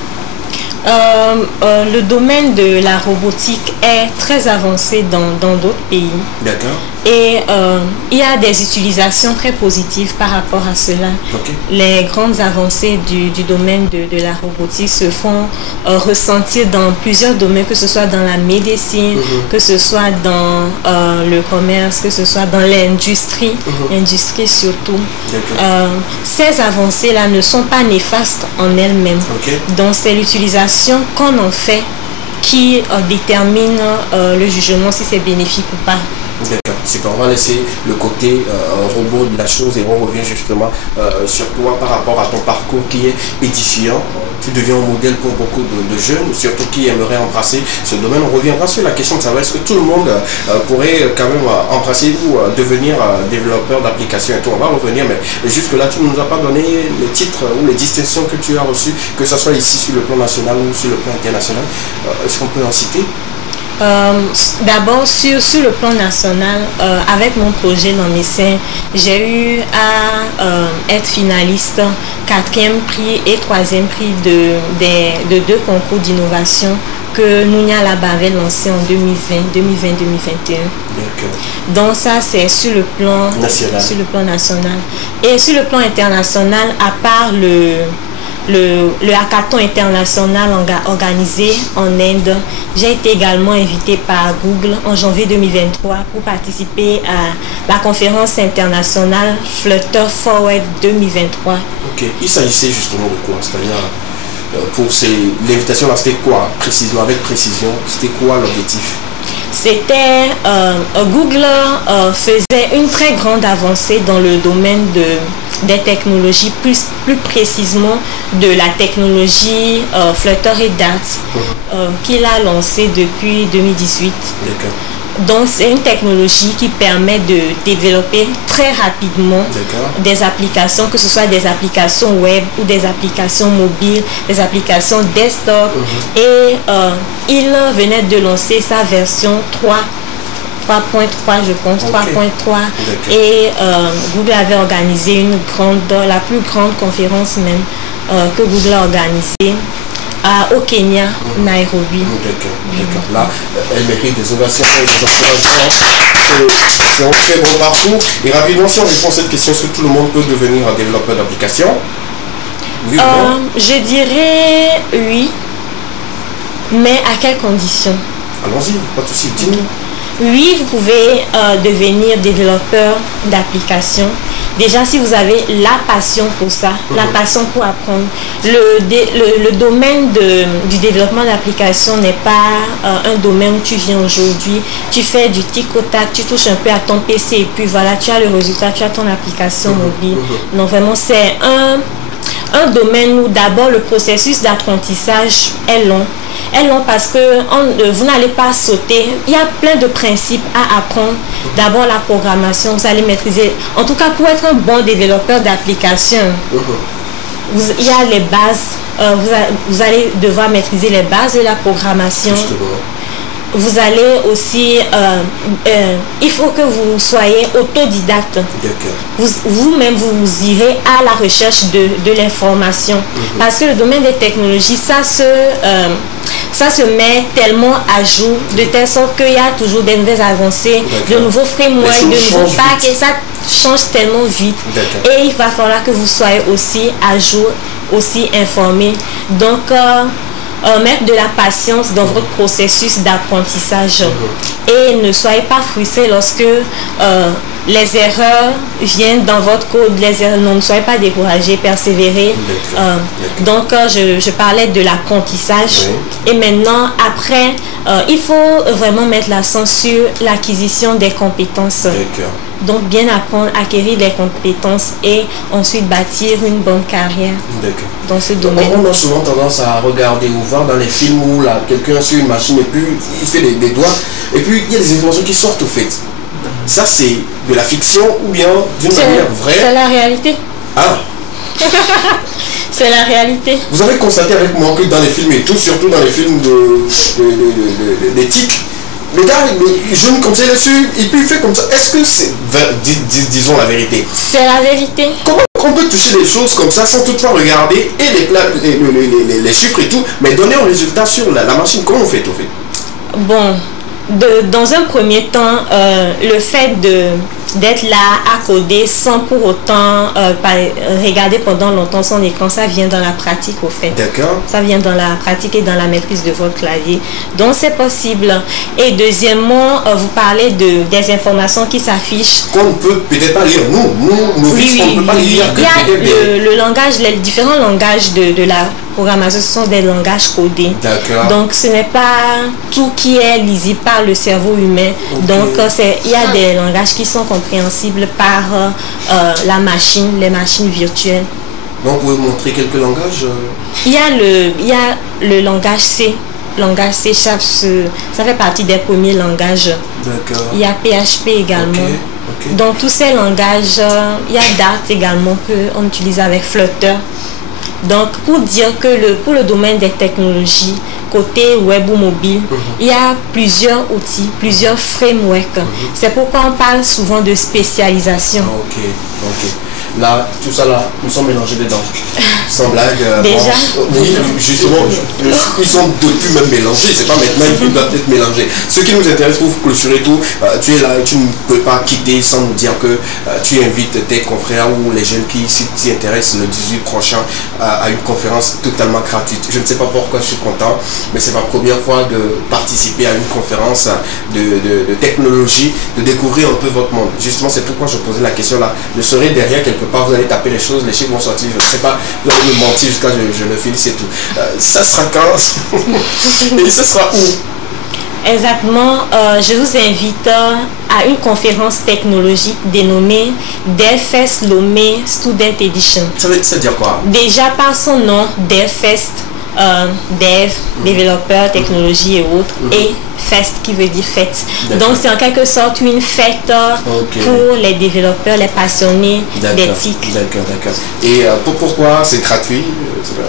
Le domaine de la robotique est très avancé dans d'autres pays. D'accord. Et il y a des utilisations très positives par rapport à cela. Okay. Les grandes avancées du domaine de la robotique se font ressentir dans plusieurs domaines, que ce soit dans la médecine, que ce soit dans le commerce, que ce soit dans l'industrie, l'industrie surtout. Ces avancées-là ne sont pas néfastes en elles-mêmes. Okay. Donc c'est l'utilisation qu'on en fait qui détermine le jugement si c'est bénéfique ou pas. D'accord, c'est qu'on va laisser le côté robot de la chose et on revient justement sur toi par rapport à ton parcours qui est édifiant. Tu deviens un modèle pour beaucoup de jeunes, surtout qui aimeraient embrasser ce domaine. On reviendra sur la question de savoir est-ce que tout le monde pourrait quand même embrasser ou devenir développeur d'applications et tout. On va revenir, mais jusque-là, tu ne nous as pas donné les titres ou les distinctions que tu as reçues, que ce soit ici sur le plan national ou sur le plan international. Est-ce qu'on peut en citer? D'abord sur le plan national, avec mon projet L'Amessien, j'ai eu à être finaliste 4e prix et 3e prix de 2 concours d'innovation que Nounia Laba avait lancé en 2020-2021. Donc ça c'est sur le plan national. Et sur le plan international, à part le hackathon international organisé en Inde, j'ai été également invitée par Google en janvier 2023 pour participer à la conférence internationale Flutter Forward 2023. Ok, il s'agissait justement de quoi? C'est-à-dire pour l'invitation là, c'était quoi précisément, avec précision, c'était quoi l'objectif? C'était Google faisait une très grande avancée dans le domaine des technologies, plus précisément de la technologie Flutter et Dart qu'il a lancé depuis 2018. Donc c'est une technologie qui permet de développer très rapidement des applications, que ce soit des applications web ou des applications mobiles, des applications desktop. Et il venait de lancer sa version 3.3 je pense, 3.3. Et Google avait organisé la plus grande conférence même que Google a organisée au Kenya, Nairobi. D'accord. Là, elle mérite des ovations et des encouragements. C'est un très bon parcours. Et rapidement, si on répond à cette question, est-ce que tout le monde peut devenir un développeur d'application? Oui, je dirais oui. Mais à quelles conditions? Allons-y, pas de souci, dis-nous. Oui, vous pouvez devenir développeur d'application. Déjà, si vous avez la passion pour ça, la passion pour apprendre. Le domaine du développement d'application n'est pas un domaine où tu viens aujourd'hui, tu fais du tic au tac, tu touches un peu à ton PC et puis voilà, tu as le résultat, tu as ton application mobile. Non, vraiment, c'est un domaine où d'abord le processus d'apprentissage est long. Parce que vous n'allez pas sauter. Il y a plein de principes à apprendre. D'abord la programmation, vous allez maîtriser. En tout cas, pour être un bon développeur d'application, il y a les bases. Vous allez devoir maîtriser les bases de la programmation. Vous allez aussi, il faut que vous soyez autodidacte. Vous-même, vous irez à la recherche de l'information. Parce que le domaine des technologies, ça se met tellement à jour, de telle sorte qu'il y a toujours des nouvelles avancées, de nouveaux frameworks, de nouveaux packs, et ça change tellement vite. Et il va falloir que vous soyez aussi à jour, aussi informé. Donc, mettre de la patience dans votre processus d'apprentissage et ne soyez pas frustrés lorsque les erreurs viennent dans votre code, ne soyez pas découragés, persévérez. Donc je parlais de l'apprentissage et maintenant après il faut vraiment mettre l'accent sur l'acquisition des compétences. Donc bien apprendre, acquérir des compétences et ensuite bâtir une bonne carrière dans ce domaine. On a souvent tendance à regarder ou voir dans les films où quelqu'un sur une machine et puis il fait des doigts et puis il y a des informations qui sortent au fait. Ça c'est de la fiction ou bien d'une manière vraie? C'est la réalité. Ah. C'est la réalité. Vous avez constaté avec moi que dans les films et tout, surtout dans les films d'éthique, le gars, le jeune comme ça dessus, et puis il fait comme ça. Est-ce que c'est, disons la vérité? C'est la vérité. Comment on peut toucher des choses comme ça sans toutefois regarder et les chiffres et tout, mais donner un résultat sur la machine? Comment on fait au fait? Bon, dans un premier temps, le fait d'être là à coder sans pour autant regarder pendant longtemps son écran, ça vient dans la pratique au fait. D'accord. Ça vient dans la pratique et dans la maîtrise de votre clavier. Donc c'est possible. Et deuxièmement, vous parlez des informations qui s'affichent. Qu'on ne peut peut-être pas lire. Nous, novices, on ne peut pas lire. Il y a le langage, les différents langages de la programmation, ce sont des langages codés. D'accord. Donc ce n'est pas tout qui est lisible par le cerveau humain. Donc il y a des langages qui sont compréhensibles par la machine, les machines virtuelles. Donc vous pouvez montrer quelques langages? Il y a le langage C. Langage C#, ça fait partie des premiers langages. D'accord. Il y a PHP également. Donc tous ces langages, il y a Dart également qu'on utilise avec Flutter. Donc pour dire que pour le domaine des technologies, côté web ou mobile, il y a plusieurs outils, plusieurs frameworks. C'est pourquoi on parle souvent de spécialisation. Ok. Là, tout ça là, nous sommes mélangés dedans. Sans blague. Déjà oui, justement, ils sont depuis même mélangés. C'est pas maintenant, ils doivent être mélangés. Ce qui nous intéresse pour clôturer tout, tu es là et tu ne peux pas quitter sans nous dire que tu invites tes confrères ou les jeunes qui s'y intéressent le 18 prochain à une conférence totalement gratuite. Je ne sais pas pourquoi je suis content, mais c'est ma première fois de participer à une conférence de technologie, de découvrir un peu votre monde. Justement, c'est pourquoi je posais la question là. Je serai derrière quelque part, vous allez taper les choses, les chiffres vont sortir, je ne sais pas, vous allez me mentir jusqu'à je le félicite et tout. Ça sera quand? Et ça sera où? Exactement, je vous invite à une conférence technologique dénommée DevFest Lomé Student Edition. Ça veut dire quoi? Déjà par son nom, DevFest, Dev, développeur, technologie et autres, et Fest qui veut dire fête. Donc c'est en quelque sorte une fête pour les développeurs, les passionnés d'éthique. D'accord. Et pourquoi c'est gratuit?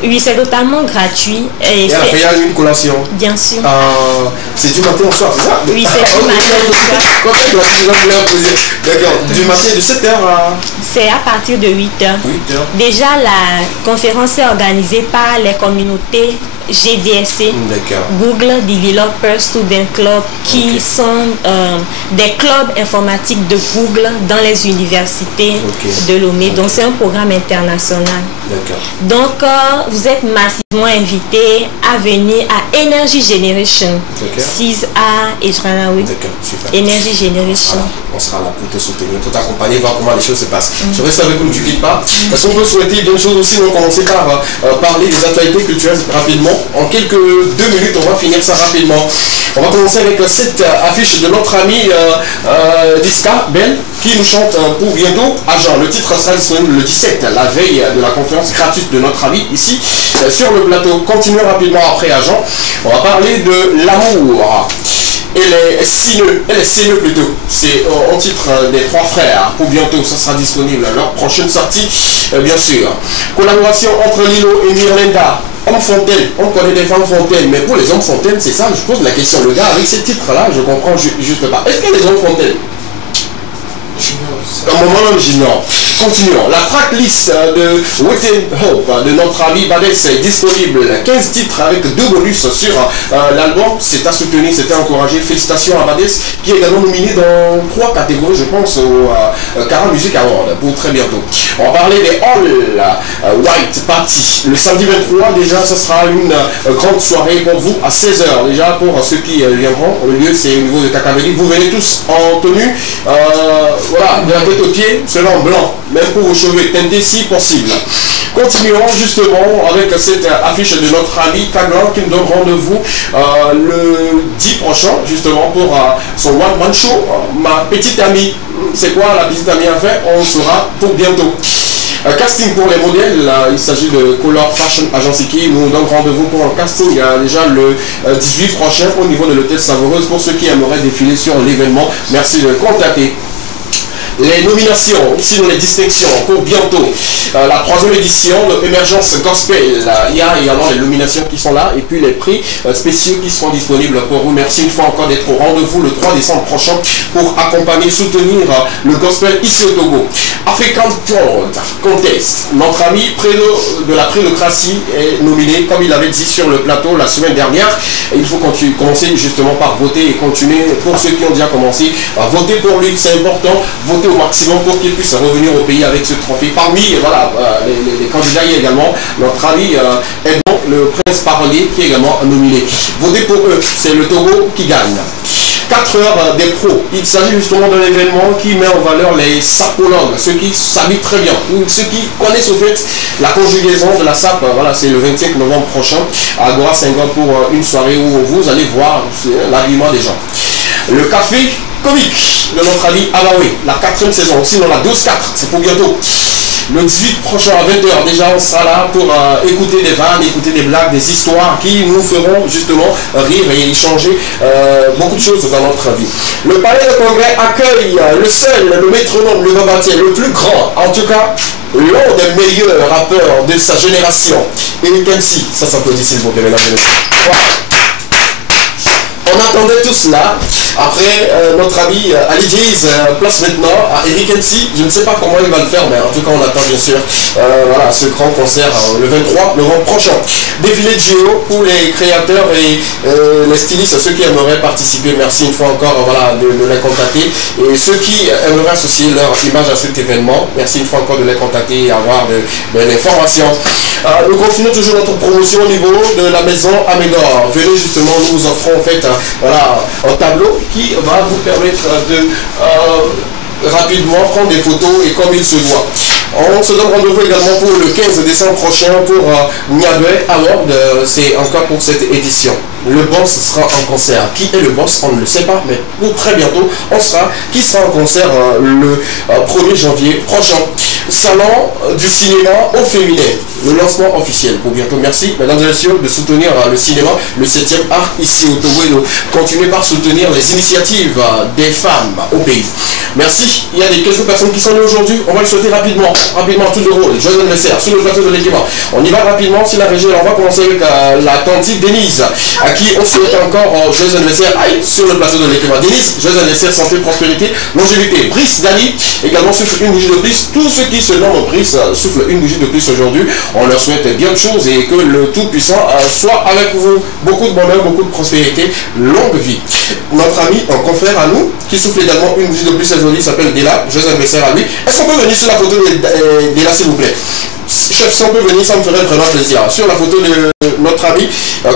Oui, c'est totalement gratuit. Et à la fin, il y a une collation? Bien sûr. C'est du matin au soir, c'est ça? Oui, c'est du matin au soir. D'accord. Du matin de 7h à... C'est à partir de 8h. Déjà, la conférence est organisée par les communautés GDSC, Google Developer Student Club, qui sont des clubs informatiques de Google dans les universités de Lomé. Donc c'est un programme international. Donc vous êtes massivement invités à venir à Energy Generation, 6A et Jranaoui. Energy Generation. On sera là pour te soutenir, pour t'accompagner, voir comment les choses se passent. Je reste avec vous, tu ne quittes pas. Est-ce qu'on peut souhaiter d'autres choses aussi? On va commencer par parler des actualités culturelles rapidement. En quelques 2 minutes, on va finir ça rapidement. On va commencer avec cette affiche de notre ami Diska Ben qui nous chante pour bientôt Agent. Le titre sera disponible le 17, la veille de la conférence gratuite de notre ami ici sur le plateau. Continuons rapidement après Agent. On va parler de l'amour. Et les signeux plutôt. C'est en titre des 3 frères. Pour bientôt, ça sera disponible à leur prochaine sortie, bien sûr. Collaboration entre Lilo et Mirlenda. Homme Fontaine, on connaît des femmes Fontaine, mais pour les hommes Fontaine, c'est ça, je pose la question. Le gars avec ces titres-là, je comprends juste pas. Est-ce que les hommes Fontaine? Un moment même j'ignore. Continuons. La tracklist de Waiting Hope de notre ami Badès est disponible. 15 titres avec 2 bonus sur l'album. C'est à soutenir, c'est à encourager. Félicitations à Badès qui est également nominé dans 3 catégories, je pense, au Cara Music Award pour très bientôt. On va parler des All White Party. Le samedi 23, déjà, ce sera une grande soirée pour vous à 16h. Déjà, pour ceux qui viendront, le lieu c'est au niveau de Kakaveli. Vous venez tous en tenue, voilà, de la tête aux pieds, selon blanc. Même pour vos cheveux teintés si possible. Continuons justement avec cette affiche de notre ami Kaglan qui nous donne rendez-vous le 10 prochain justement pour son One Man Show. Ma petite amie, c'est quoi la petite amie à faire? On saura pour bientôt. Casting pour les modèles, il s'agit de Color Fashion Agency qui nous donne rendez-vous pour un casting déjà le 18 prochain au niveau de l'hôtel Savoureuse pour ceux qui aimeraient défiler sur l'événement. Merci de contacter. Les nominations, sinon les distinctions pour bientôt la 3e édition de Émergence Gospel. Il y a également les nominations qui sont là et puis les prix spéciaux qui seront disponibles pour vous. Merci une fois encore d'être au rendez-vous le 3 décembre prochain pour accompagner, soutenir le gospel ici au Togo. African Prod Contest, notre ami de la prédocratie est nominé comme il avait dit sur le plateau la semaine dernière. Et il faut commencer justement par voter et continuer pour ceux qui ont déjà commencé à voter pour lui, c'est important. Voter au maximum pour qu'ils puissent revenir au pays avec ce trophée. Parmi voilà, les candidats, il y a également notre ami Edmond, le prince parolier, qui est également nominé. Votez pour eux, c'est le Togo qui gagne. 4 heures des pros. Il s'agit justement d'un événement qui met en valeur les sapologues, ceux qui s'habillent très bien, ceux qui connaissent au fait la conjugaison de la sape. Voilà, c'est le 25 novembre prochain à Agora Senghor pour une soirée où vous allez voir l'habillement des gens. Le café comique de notre ami Abaoué, la 4e saison, sinon la 12-4, c'est pour bientôt. Le 18 prochain à 20h, déjà on sera là pour écouter des vannes, écouter des blagues, des histoires qui nous feront justement rire et échanger beaucoup de choses dans notre vie. Le palais de congrès accueille le seul, le métronome, le babatier, le plus grand, en tout cas l'un des meilleurs rappeurs de sa génération. Eric MC, ça s'applaudit s'il vous plaît, mesdames et messieurs. Wow. On attendait tout cela. Après, notre ami Ali Diz place maintenant à Eric MC. Je ne sais pas comment il va le faire, mais en tout cas, on attend bien sûr voilà, ce grand concert le 23 novembre prochain. Défilé de JO pour les créateurs et les stylistes, ceux qui aimeraient participer. Merci une fois encore voilà, de les contacter. Et ceux qui aimeraient associer leur image à cet événement, merci une fois encore de les contacter et avoir de l'information. Nous continuons toujours notre promotion au niveau de la maison Amédor. Venez justement, nous vous offrons en fait voilà, un tableau qui va vous permettre de rapidement prendre des photos et comme il se doit. On se donne rendez-vous également pour le 15 décembre prochain pour Niadoué Award. C'est encore pour cette édition. Le boss sera en concert. Qui est le boss? On ne le sait pas, mais pour très bientôt, on sera. Qui sera en concert le 1er janvier prochain. Salon du cinéma au féminin. Le lancement officiel pour bientôt. Merci, mesdames et messieurs, de soutenir le cinéma, le 7e art ici au Togo et de continuer par soutenir les initiatives des femmes au pays. Merci. Il y a quelques personnes qui sont nées aujourd'hui. On va le souhaiter rapidement à tout de rôle. Joyeux anniversaire sur le plateau de l'équipement. On y va rapidement si la régie. On va commencer avec la tante Denise, à qui on souhaite encore joyeux anniversaire sur le plateau de l'équipement. Denise, joyeux anniversaire, santé, prospérité, longévité. Brice Dani également souffle une bougie de plus. Tous ceux qui se nomment Brice soufflent une bougie de plus aujourd'hui. On leur souhaite bien de choses et que le Tout-Puissant soit avec vous. Beaucoup de bonheur, beaucoup de prospérité, longue vie. Notre ami, un confrère à nous, qui souffle également une bougie de plus aujourd'hui, s'appelle Dela. Joyeux anniversaire à lui. Est-ce qu'on peut venir sur la photo de Dela, s'il vous plaît? Chef, si on peut venir, ça me ferait vraiment plaisir. Sur la photo de notre ami,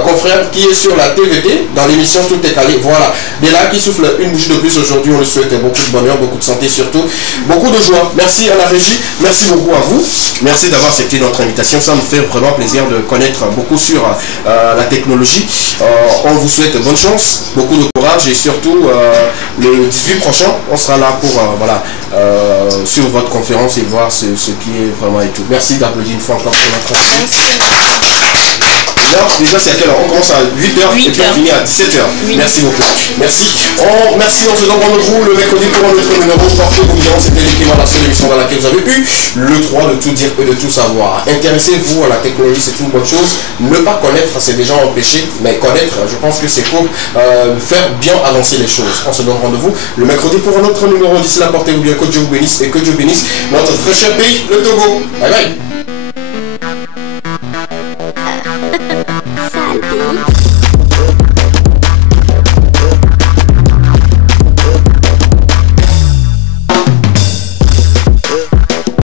confrère qui est sur la TVT, dans l'émission Tout est calé. Voilà. Dela qui souffle une bougie de plus aujourd'hui. On le souhaite beaucoup de bonheur, beaucoup de santé surtout. Beaucoup de joie. Merci à la régie. Merci beaucoup à vous. Merci d'avoir accepté notre invitation. Ça nous fait vraiment plaisir de connaître beaucoup sur la technologie. On vous souhaite bonne chance, beaucoup de courage et surtout le 18 prochain, on sera là pour sur votre conférence et voir ce qui est vraiment et tout. Merci d'applaudir une fois encore pour notre conférence. L'heure, déjà c'est à quelle heure? On commence à 8h et puis on finit à 17h. Oui. Merci beaucoup. Merci. Merci, on se donne rendez-vous le mercredi pour un autre numéro. Portez-vous bien, c'était l'équivalent de la seule émission dans laquelle vous avez eu le droit de tout dire et de tout savoir. Intéressez-vous à la technologie, c'est une bonne chose. Ne pas connaître, c'est déjà un péché, mais connaître, je pense que c'est pour faire bien avancer les choses. On se donne rendez-vous le mercredi pour un autre numéro. D'ici là, portez-vous bien, que Dieu vous bénisse et que Dieu bénisse notre très cher pays, le Togo. Bye bye.